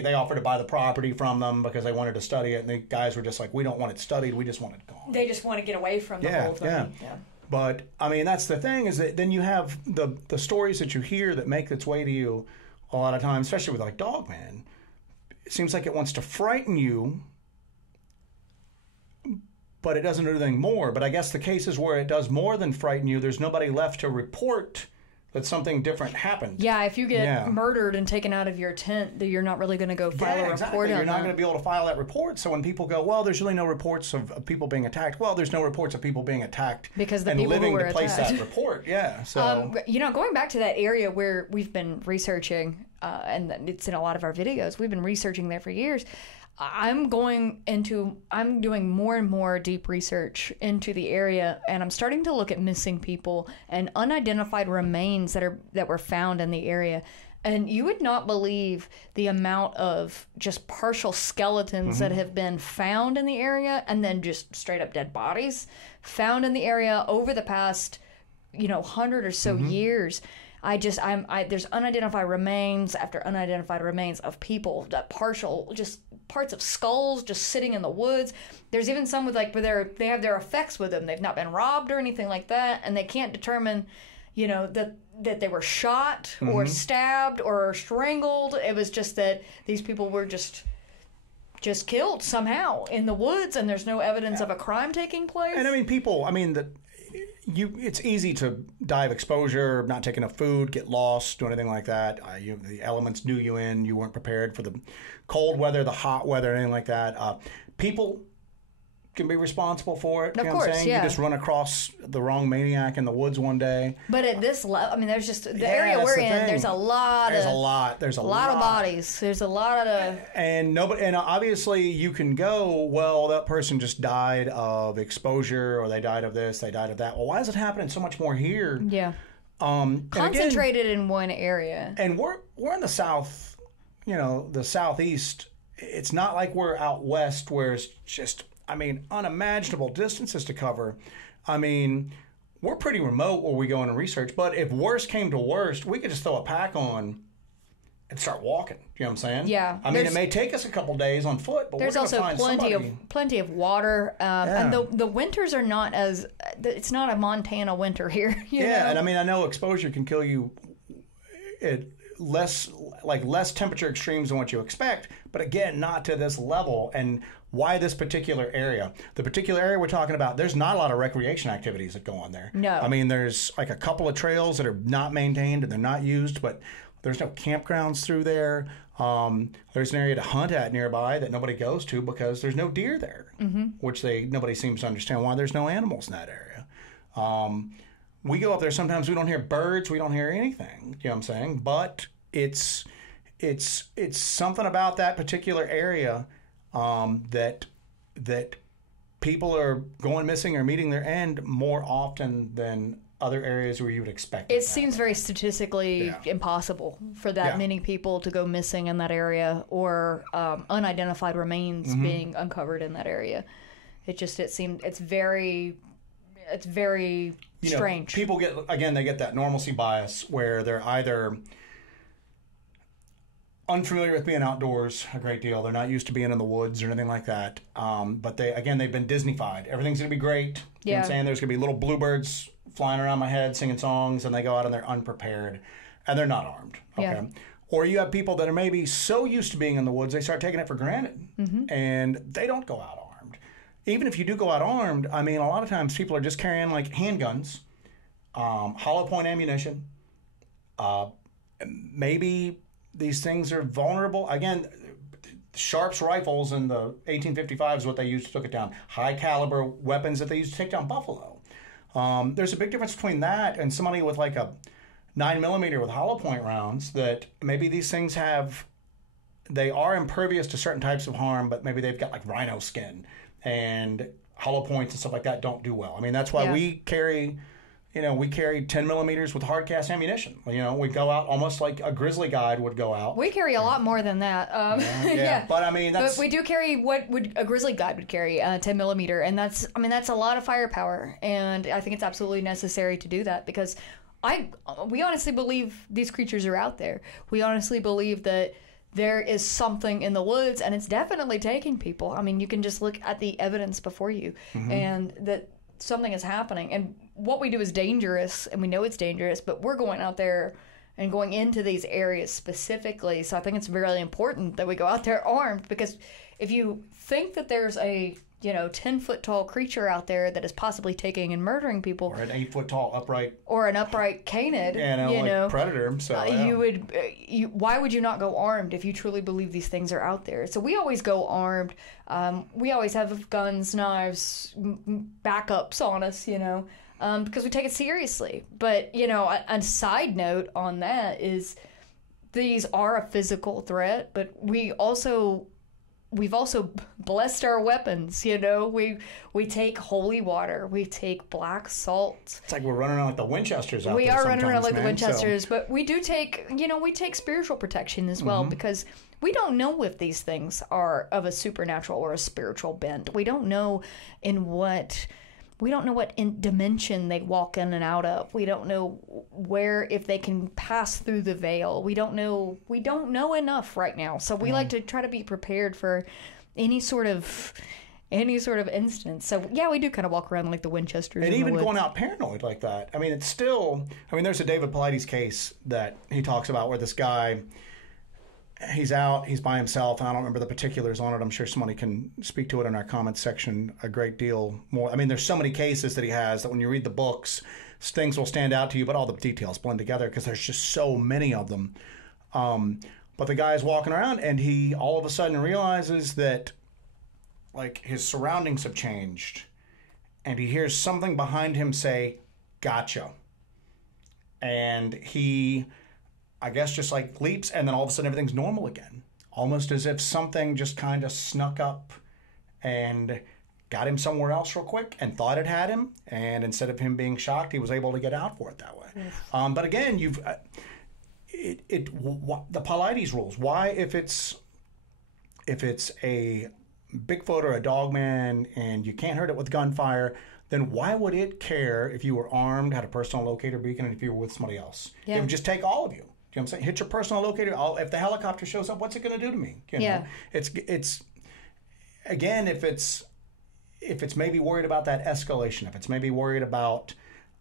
they offered to buy the property from them because they wanted to study it, and the guys were just like, we don't want it studied, we just want it gone. They just want to get away from the whole thing. Yeah. But, I mean, that's the thing, is that then you have the stories that you hear that make its way to you a lot of times, especially with like Dogman. It seems like it wants to frighten you, but it doesn't do anything more. But I guess the cases where it does more than frighten you, there's nobody left to report that something different happened. Yeah, if you get murdered and taken out of your tent, you're not really going to go file a report on You're not going to be able to file that report. So when people go, well, there's really no reports of people being attacked. Well, there's no reports of people being attacked because the and people living who were to place attacked. that report. Yeah. So you know, going back to that area where we've been researching, and it's in a lot of our videos, we've been researching there for years. I'm doing more and more deep research into the area, and I'm starting to look at missing people and unidentified remains that were found in the area. And you would not believe the amount of just partial skeletons that have been found in the area, and then just straight up dead bodies found in the area over the past, 100 or so years. There's unidentified remains after unidentified remains of people, that partial, just parts of skulls just sitting in the woods. There's even some with where they have their effects with them. They've not been robbed or anything like that, and they can't determine, that they were shot or stabbed or strangled. It was just that these people were just just killed somehow in the woods, and there's no evidence of a crime taking place. And I mean, it's easy to die of exposure, not take enough food, get lost, do anything like that. The elements knew you in. You weren't prepared for the cold weather, the hot weather, anything like that. People can be responsible for it. Of you know course, what I'm saying? yeah. You just run across the wrong maniac in the woods one day. But at this level, I mean, there's just the area we're in. There's a lot of bodies. There's a lot of and obviously you can go, well, that person just died of exposure, or they died of this, they died of that. Well, why is it happening so much more here? Yeah. Concentrated in one area. And we're in the south, the southeast. It's not like we're out west where it's just, unimaginable distances to cover. I mean, we're pretty remote where we go in and research, but if worst came to worst, we could just throw a pack on and start walking. You know what I'm saying? Yeah. It may take us a couple days on foot, but there's we're going to also find plenty of water, and the winters are not as. It's not a Montana winter here. You know? And I know exposure can kill you at less temperature extremes than what you expect, but again, not to this level. And why this particular area? The particular area we're talking about, there's not a lot of recreation activities that go on there. No. There's like a couple of trails that are not maintained and they're not used, but there's no campgrounds through there. There's an area to hunt at nearby that nobody goes to because there's no deer there, which nobody seems to understand why there's no animals in that area. We go up there, sometimes we don't hear birds, we don't hear anything, you know what I'm saying? But it's something about that particular area that people are going missing or meeting their end more often than other areas where you would expect it. It seems very statistically impossible for that many people to go missing in that area, or unidentified remains being uncovered in that area. It's very strange. People get that normalcy bias where they're either unfamiliar with being outdoors a great deal. They're not used to being in the woods or anything like that. But they've been Disneyfied. Everything's going to be great. You know what I'm saying? There's going to be little bluebirds flying around my head singing songs, and they go out and they're unprepared and they're not armed. Okay. Yeah. Or you have people that are maybe so used to being in the woods, they start taking it for granted and they don't go out armed. Even if you do go out armed, a lot of times people are just carrying like handguns, hollow point ammunition, maybe these things are vulnerable. Again, Sharps rifles in the 1855 is what they used to take it down. High caliber weapons that they used to take down buffalo. There's a big difference between that and somebody with like a 9mm with hollow point rounds that maybe these things they are impervious to certain types of harm, but maybe they've got like rhino skin and hollow points and stuff like that don't do well. That's why we carry 10mm with hard cast ammunition. We go out almost like a grizzly guide would go out. We carry a lot more than that. But but we do carry what a grizzly guide would carry, 10mm, and that's a lot of firepower, and I think it's absolutely necessary to do that because we honestly believe these creatures are out there. We honestly believe that there is something in the woods, and it's definitely taking people. You can just look at the evidence before you, and that something is happening. And what we do is dangerous, and we know it's dangerous, but we're going out there and going into these areas specifically. So I think it's really important that we go out there armed, because if you think that there's a 10-foot tall creature out there that is possibly taking and murdering people, or an 8-foot tall upright, or an upright canid, like predator. So why would you not go armed if you truly believe these things are out there? So we always go armed. We always have guns, knives, backups on us, because we take it seriously. But a side note on that is these are a physical threat, but we've also blessed our weapons. We take holy water, we take black salt. It's like we're running around like the Winchesters out there. We are running around like the Winchesters, but we do take spiritual protection as well, because we don't know if these things are of a supernatural or a spiritual bent. We don't know what dimension they walk in and out of. We don't know if they can pass through the veil. We don't know enough right now. So we like to try to be prepared for any sort of instance. So yeah, we do kind of walk around like the Winchesters. And even going out paranoid like that. It's still, there's a David Paulides case that he talks about where this guy, he's out, he's by himself, and I don't remember the particulars on it. I'm sure somebody can speak to it in our comments section a great deal more. I mean, there's so many cases that he has that when you read the books, things will stand out to you, but all the details blend together because there's just so many of them. But the guy's walking around, and he all of a sudden realizes that, like, his surroundings have changed, and he hears something behind him say, "Gotcha." And he, I guess, just like leaps, and then all of a sudden everything's normal again. Almost as if something just kind of snuck up and got him somewhere else real quick and thought it had him. And instead of him being shocked, he was able to get out for it that way. Yes. But again, the Paulides rules. Why, if it's a Bigfoot or a Dogman and you can't hurt it with gunfire, then why would it care if you were armed, had a personal locator beacon, and if you were with somebody else? Yeah. It would just take all of you. You know what I'm saying? Hit your personal locator. If the helicopter shows up, what's it going to do to me? You know? It's again, if it's maybe worried about that escalation, if it's maybe worried about,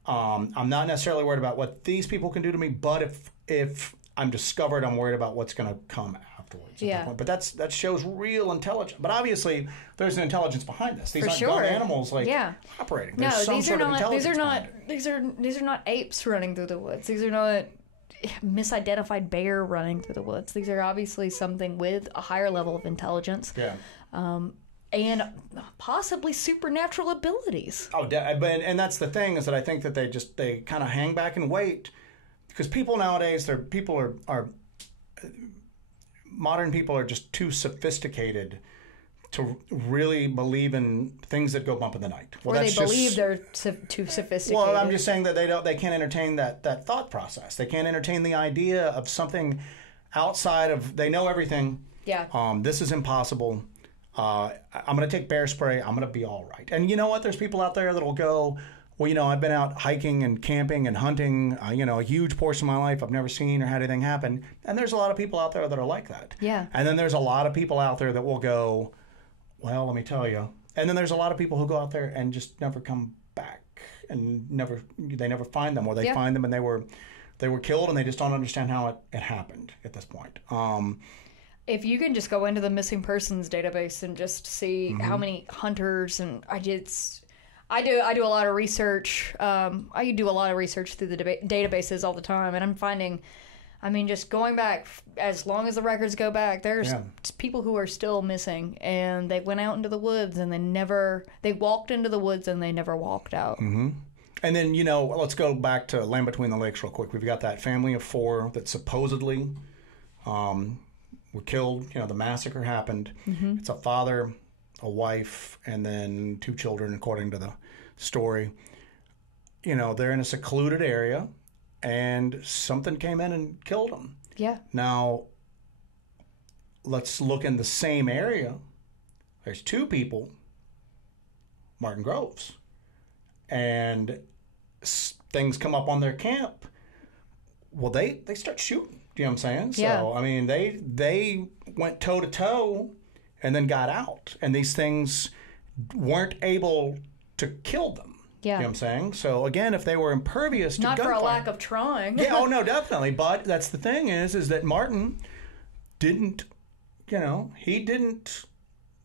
I'm not necessarily worried about what these people can do to me, but if I'm discovered, I'm worried about what's going to come afterwards. Yeah. But that shows real intelligence. But obviously, there's an intelligence behind this. These aren't dumb animals operating. There's some sort of intelligence. These are not apes running through the woods. These are not misidentified bear running through the woods. These are obviously something with a higher level of intelligence. Yeah. And possibly supernatural abilities. Oh, and that's the thing, is that I think that they kind of hang back and wait, because people nowadays, modern people are just too sophisticated to really believe in things that go bump in the night. Well, or they believe they're too sophisticated. Well, I'm just saying that they can't entertain that thought process. They can't entertain the idea of something outside of, they know everything. Yeah. This is impossible. I'm going to take bear spray. I'm going to be all right. And you know what? There's people out there that will go, well, I've been out hiking and camping and hunting, a huge portion of my life. I've never seen or had anything happen. And there's a lot of people out there that are like that. Yeah. And then there's a lot of people out there that will go, well, let me tell you. And then there's a lot of people who go out there and just never come back, and they never find them, or they find them and they were killed, and they just don't understand how it happened at this point. If you can just go into the missing persons database and just see how many hunters, and I do a lot of research. I do a lot of research through the databases all the time, and I'm finding, just going back as long as the records go back, there's people who are still missing, and they went out into the woods and they walked into the woods and they never walked out. Mm-hmm. And then, let's go back to Land Between the Lakes real quick. We've got that family of 4 that supposedly were killed. The massacre happened. Mm-hmm. It's a father, a wife, and then 2 children, according to the story. They're in a secluded area, and something came in and killed them. Yeah. Now, let's look in the same area. There's 2 people, Martin Groves, and things come up on their camp. Well, they start shooting. Do you know what I'm saying? Yeah. So, they went toe-to-toe and then got out. And these things weren't able to kill them. Yeah. You know what I'm saying? So, again, if they were impervious to gunfire... Not for a lack of trying. Yeah, oh, no, definitely. But that's the thing is that Martin didn't, he didn't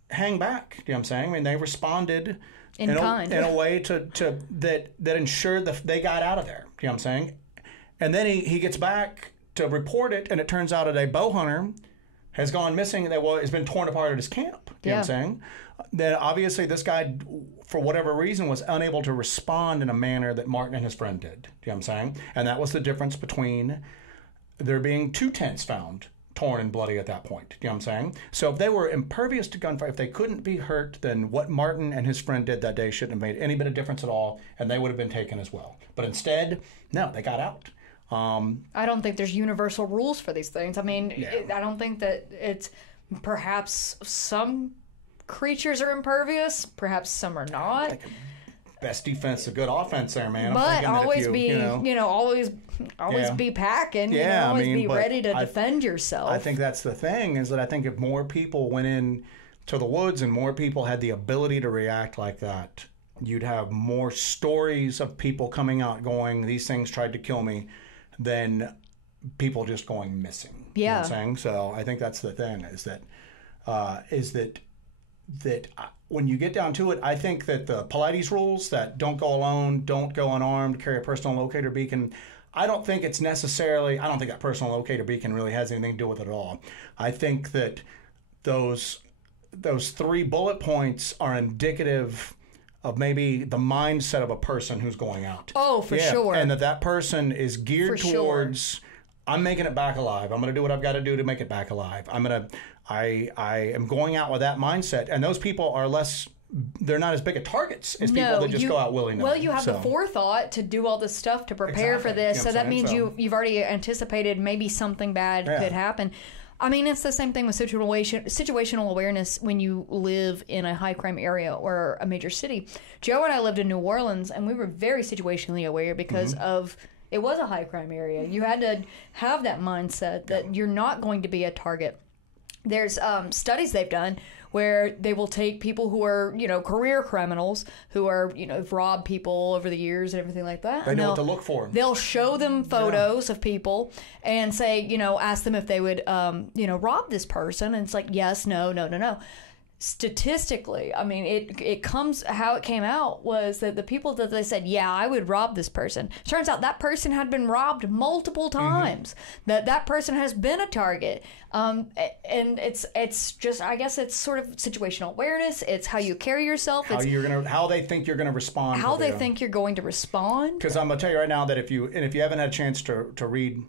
hang back. You know what I'm saying? They responded in a way that ensured that they got out of there. You know what I'm saying? And then he gets back to report it, and it turns out that a bow hunter has gone missing and has been torn apart at his camp. You know what I'm saying? Then obviously this guy, for whatever reason, was unable to respond in a manner that Martin and his friend did. You know what I'm saying? And that was the difference between there being 2 tents found torn and bloody at that point. You know what I'm saying? So if they were impervious to gunfire, if they couldn't be hurt, then what Martin and his friend did that day shouldn't have made any bit of difference at all, and they would have been taken as well. But instead, no, they got out. I don't think there's universal rules for these things. I don't think that it's, perhaps some creatures are impervious, perhaps some are not. Best defense, a good offense there, man. But always be packing. Yeah, always be ready to defend yourself. I think that's the thing, is that I think if more people went in to the woods and more people had the ability to react like that, you'd have more stories of people coming out going, these things tried to kill me, than people just going missing. Yeah. You know what I'm saying? So I think that's the thing is that when you get down to it, I think that the Pilates rules that don't go alone, don't go unarmed, carry a personal locator beacon, I don't think that personal locator beacon really has anything to do with it at all. I think that those 3 bullet points are indicative of maybe the mindset of a person who's going out. Oh, for sure. And that person is geared towards, I'm making it back alive. I'm going to do what I've got to do to make it back alive. I am going out with that mindset. And those people are they're not as big of targets as people that just go out willy-nilly. Well, you have the forethought to do all this stuff to prepare for this. So that means you've already anticipated maybe something bad could happen. I mean, it's the same thing with situational awareness when you live in a high crime area or a major city. Joe and I lived in New Orleans, and we were very situationally aware because of it was a high crime area. You had to have that mindset that you're not going to be a target. There's studies they've done where they will take people who are, career criminals who are, have robbed people over the years and everything like that. They know what to look for. They'll show them photos of people and say, ask them if they would, rob this person. And it's like, yes, no. Statistically, I mean, it comes, how it came out was that the people that they said, yeah, I would rob this person. Turns out that person had been robbed multiple times. That person has been a target. And it's just, I guess it's sort of situational awareness. It's how you carry yourself. How they think you're going to respond. How they think you're going to respond. Because I'm going to tell you right now that if you haven't had a chance to read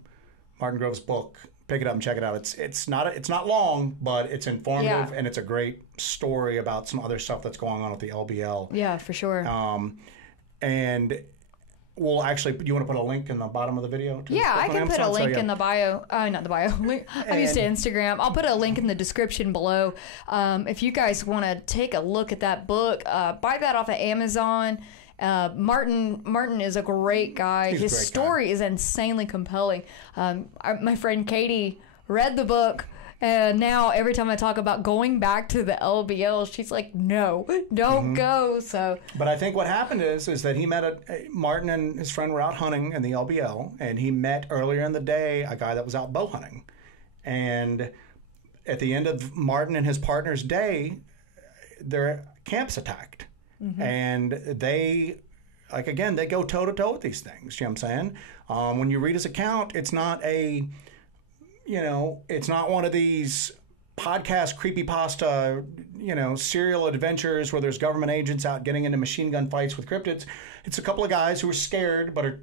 Martin Grove's book, pick it up and check it out. It's not long, but it's informative and it's a great story about some other stuff that's going on with the LBL. Yeah, for sure. And we'll actually, do you want to put a link in the bottom of the video? Yeah, I can put a link in the bio. Not the bio. I'm used to Instagram. I'll put a link in the description below. If you guys want to take a look at that book, buy that off of Amazon. Martin is a great guy. His story is insanely compelling. My friend Katie read the book, and now every time I talk about going back to the LBL, she's like, no, don't go. So, but I think what happened is that he met Martin and his friend were out hunting in the LBL, and he met earlier in the day a guy that was out bow hunting. And at the end of Martin and his partner's day, their camp's attacked. And they go toe-to-toe with these things. You know what I'm saying? When you read his account, it's not it's not one of these podcast creepypasta, serial adventures where there's government agents out getting into machine gun fights with cryptids. It's a couple of guys who are scared but are,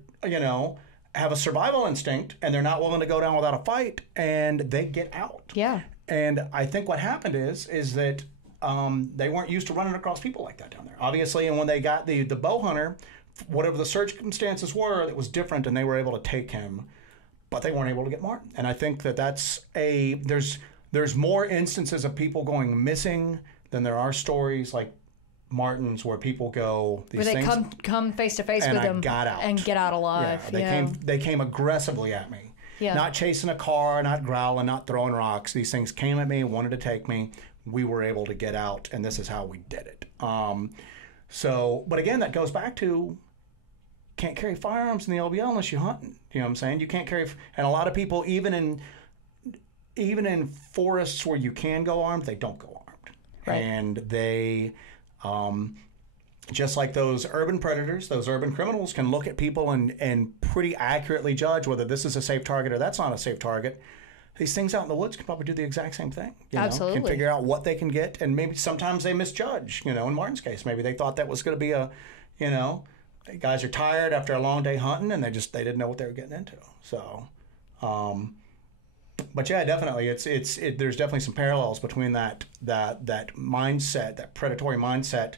have a survival instinct, and they're not willing to go down without a fight, and they get out. Yeah. And I think what happened is that they weren't used to running across people like that down there, obviously. And when they got the bow hunter, whatever the circumstances were, it was different, and they were able to take him, but they weren't able to get Martin. And I think there's more instances of people going missing than there are stories like Martin's where people go where they come face to face with them and get out alive. Yeah, they came aggressively at me. Yeah. Not chasing a car, not growling, not throwing rocks. These things came at me, wanted to take me. We were able to get out, and this is how we did it. But again, that goes back to can't carry firearms in the LBL unless you're hunting. You know what I'm saying? You can't carry, and a lot of people, even in forests where you can go armed, they don't go armed. Right. And they, just like those urban predators, those urban criminals can look at people and pretty accurately judge whether this is a safe target or that's not a safe target. These things out in the woods can probably do the exact same thing. Absolutely. Can figure out what they can get, and maybe sometimes they misjudge. In Martin's case, maybe they thought that was going to be guys are tired after a long day hunting, and they didn't know what they were getting into. So, but yeah, definitely, there's definitely some parallels between that mindset, that predatory mindset.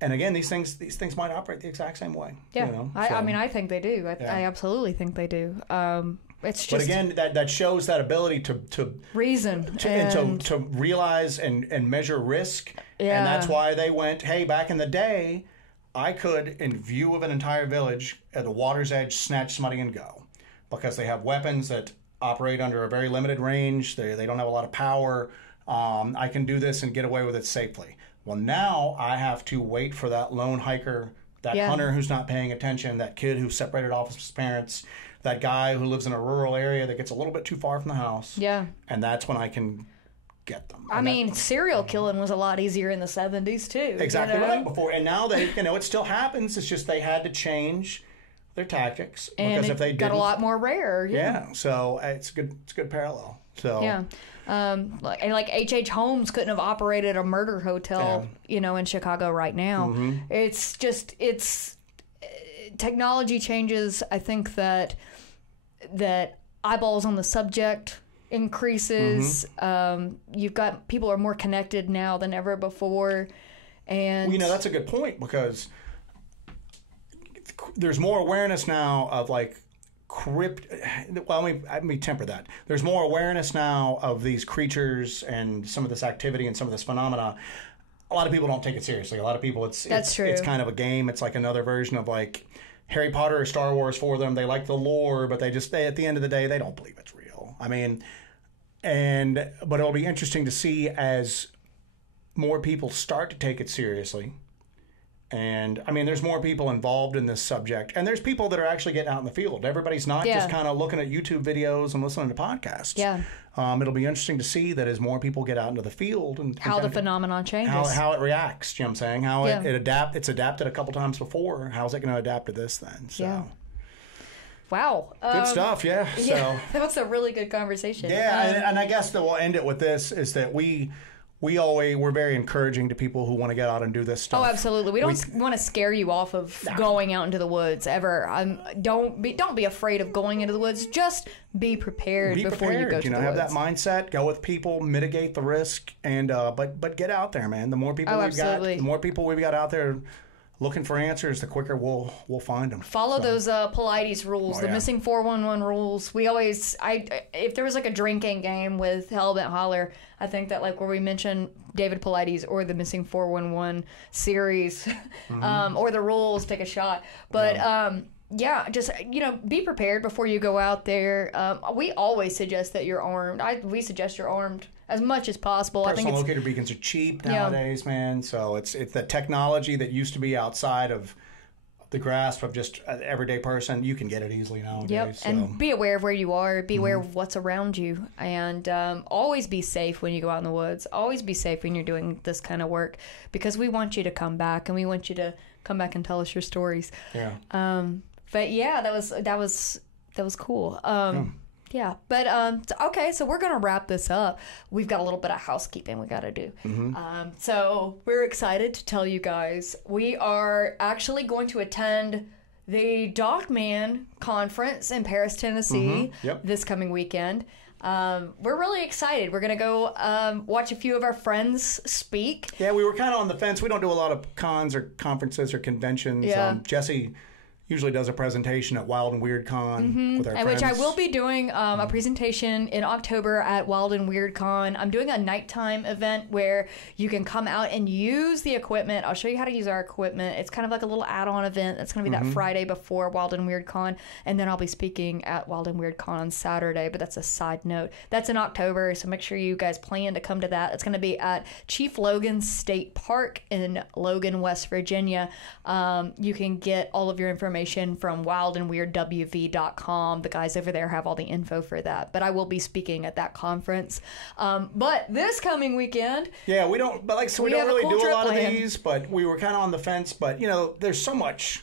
And again, these things might operate the exact same way. Yeah, I think they do. I absolutely think they do. It's just, but again, that shows that ability to reason and to realize and measure risk. Yeah. And that's why they went, hey, back in the day, I could, in view of an entire village at the water's edge, snatch somebody and go, because they have weapons that operate under a very limited range. They don't have a lot of power. I can do this and get away with it safely. Well, now I have to wait for that lone hiker, that hunter who's not paying attention, that kid who's separated off his parents, that guy who lives in a rural area that gets a little bit too far from the house. Yeah. And that's when I can get them. I mean, serial killing was a lot easier in the 70s too. Exactly right. Before, and now they, it still happens. It's just they had to change their tactics because if they got didn't, a lot more rare. yeah. So it's good. It's a good parallel. So yeah. Like H.H. Holmes couldn't have operated a murder hotel, in Chicago right now. It's just technology changes. I think that eyeballs on the subject increases. You've got people are more connected now than ever before, and that's a good point because there's more awareness now of like well, let me temper that. There's more awareness now of these creatures and some of this activity and some of this phenomena. A lot of people don't take it seriously. A lot of people, it's kind of a game. It's like another version of like Harry Potter or Star Wars for them. They like the lore, but at the end of the day, they don't believe it's real. I mean, but it'll be interesting to see as more people start to take it seriously. And I mean, there's more people involved in this subject, and there's people that are actually getting out in the field. Everybody's not just kind of looking at YouTube videos and listening to podcasts. Yeah. It'll be interesting to see that as more people get out into the field and how the phenomenon changes, how it reacts. You know what I'm saying? How it's adapted a couple times before. How's it going to adapt to this then? So. Yeah. Wow. Good stuff. Yeah. So that was a really good conversation. Yeah, and I guess that we'll end it with this is that we're very encouraging to people who want to get out and do this stuff. Oh, absolutely. We don't want to scare you off of going out into the woods ever. Don't be afraid of going into the woods. Just be prepared before you go to the woods. Have that mindset. Go with people. Mitigate the risk, and but get out there, man. The more people we've got out there looking for answers, the quicker we'll find them. Follow those Pilates rules, the missing 411 rules. If there was like a drinking game with Hellbent Holler, I think that like where we mention David Pilates or the missing 411 series, or the rules, take a shot. But just be prepared before you go out there. We always suggest that you're armed. We suggest you're armed as much as possible. Personal locator beacons are cheap nowadays, man. So it's the technology that used to be outside of the grasp of just an everyday person. You can get it easily nowadays. Yep, so. and be aware of where you are. Be aware of what's around you, and always be safe when you go out in the woods. Always be safe when you're doing this kind of work, because we want you to come back, and we want you to come back and tell us your stories. Yeah. But yeah, that was cool. Yeah, but okay, so we're gonna wrap this up. We've got a little bit of housekeeping we gotta do. So we're excited to tell you guys we are actually going to attend the Dogman conference in Paris, Tennessee, this coming weekend. We're really excited. We're gonna go watch a few of our friends speak. Yeah, we were kind of on the fence. We don't do a lot of cons or conferences or conventions. Yeah. Jessi usually does a presentation at Wild and Weird Con with our friends. Which I will be doing a presentation in October at Wild and Weird Con. I'm doing a nighttime event where you can come out and use the equipment. I'll show you how to use our equipment. It's kind of like a little add-on event. It's going to be that Friday before Wild and Weird Con, and then I'll be speaking at Wild and Weird Con on Saturday, but that's a side note. That's in October, so make sure you guys plan to come to that. It's going to be at Chief Logan State Park in Logan, West Virginia. You can get all of your information from wildandweirdwv.com. The guys over there have all the info for that. But I will be speaking at that conference. But this coming weekend, we don't really do a lot of these. But we were kind of on the fence. But there's so much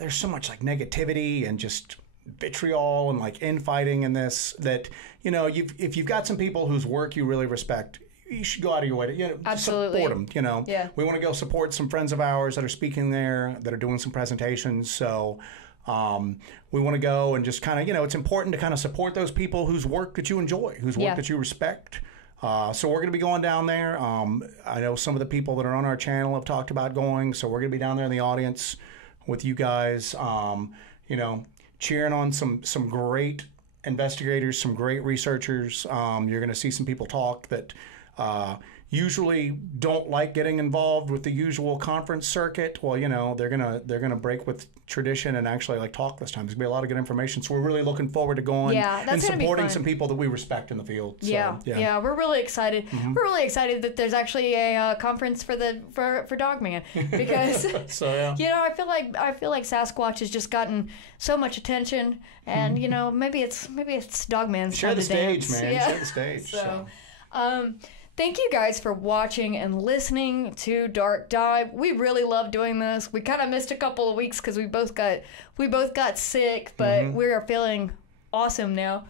like negativity and just vitriol and like infighting in this that if you've got some people whose work you really respect, you should go out of your way to absolutely support them. We want to go support some friends of ours that are speaking there, that are doing some presentations. So we want to go and just kind of it's important to kind of support those people whose work that you enjoy, whose work that you respect. So we're going to be going down there. I know some of the people that are on our channel have talked about going, so we're going to be down there in the audience with you guys. Cheering on some great investigators, some great researchers. You're going to see some people talk that usually don't like getting involved with the usual conference circuit. Well, they're gonna break with tradition and actually like talk this time. There's gonna be a lot of good information. So we're really looking forward to going and supporting some people that we respect in the field. So, yeah, we're really excited. We're really excited that there's actually a conference for Dogman because so yeah. I feel like Sasquatch has just gotten so much attention, and maybe it's Dogman's Share time the to stage, dance. man. Yeah. Share the stage. So. Thank you guys for watching and listening to Dark Dive. We really love doing this. We kind of missed a couple of weeks because we both got sick, but we are feeling awesome now.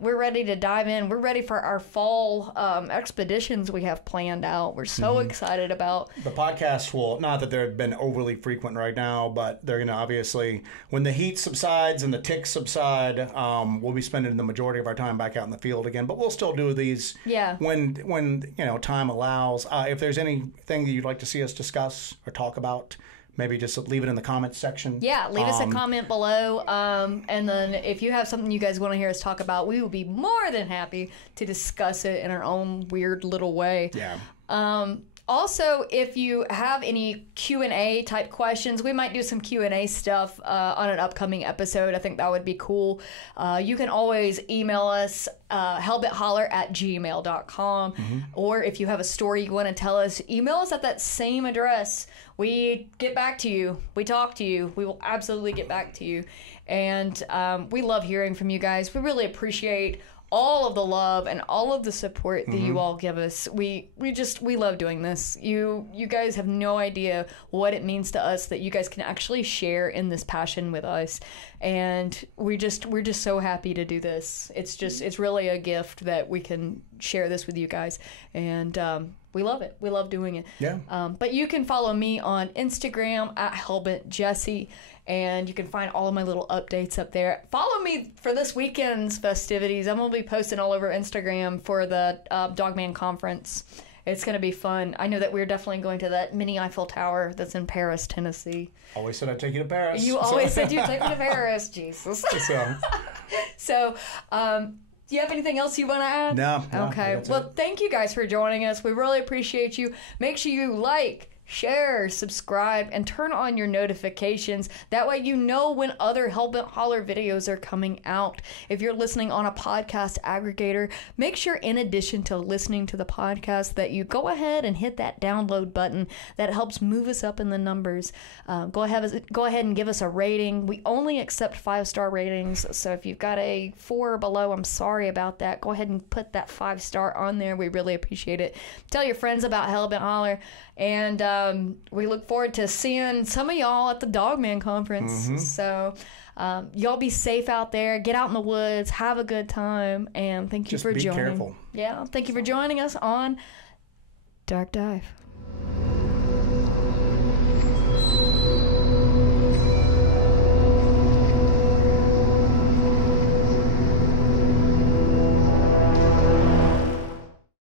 We're ready to dive in. We're ready for our fall expeditions we have planned out. We're so excited about the podcasts. Will not that they've been overly frequent right now, but they're going to obviously, when the heat subsides and the ticks subside, we'll be spending the majority of our time back out in the field again. But we'll still do these when time allows. If there's anything that you'd like to see us discuss or talk about, maybe just leave it in the comments section. Yeah, leave us a comment below. And then if you have something you guys want to hear us talk about, we will be more than happy to discuss it in our own weird little way. Yeah. Also, if you have any Q&A type questions, we might do some Q&A stuff on an upcoming episode. I think that would be cool. You can always email us, hellbentholler@gmail.com. Or if you have a story you want to tell us, email us at that same address. We get back to you. We talk to you. We will absolutely get back to you. And we love hearing from you guys. We really appreciate all of the love and all of the support that you all give us. We love doing this. You guys have no idea what it means to us that you guys can actually share in this passion with us. And we're just so happy to do this. It's really a gift that we can share this with you guys. And we love it. We love doing it. Yeah. But you can follow me on Instagram at Hellbent Jessi, and you can find all of my little updates up there. Follow me for this weekend's festivities. I'm going to be posting all over Instagram for the Dogman conference. It's going to be fun. I know that we're definitely going to that mini Eiffel Tower that's in Paris, Tennessee. Always said I'd take you to Paris. You always said you'd take me to Paris. Jesus. So, do you have anything else you want to add? No. Okay. Well, thank you guys for joining us. We really appreciate you. Make sure you like, share, subscribe, and turn on your notifications. That way you know when other Hellbent Holler videos are coming out. If you're listening on a podcast aggregator, make sure in addition to listening to the podcast that you go ahead and hit that download button. That helps move us up in the numbers. Go ahead and give us a rating. We only accept 5-star ratings, so if you've got a 4 or below, I'm sorry about that. Go ahead and put that 5-star on there. We really appreciate it. Tell your friends about Hellbent Holler. And we look forward to seeing some of y'all at the Dogman conference. So y'all be safe out there. Get out in the woods. Have a good time. And thank you for joining. Just be careful. Yeah. Thank you for joining us on Dark Dive.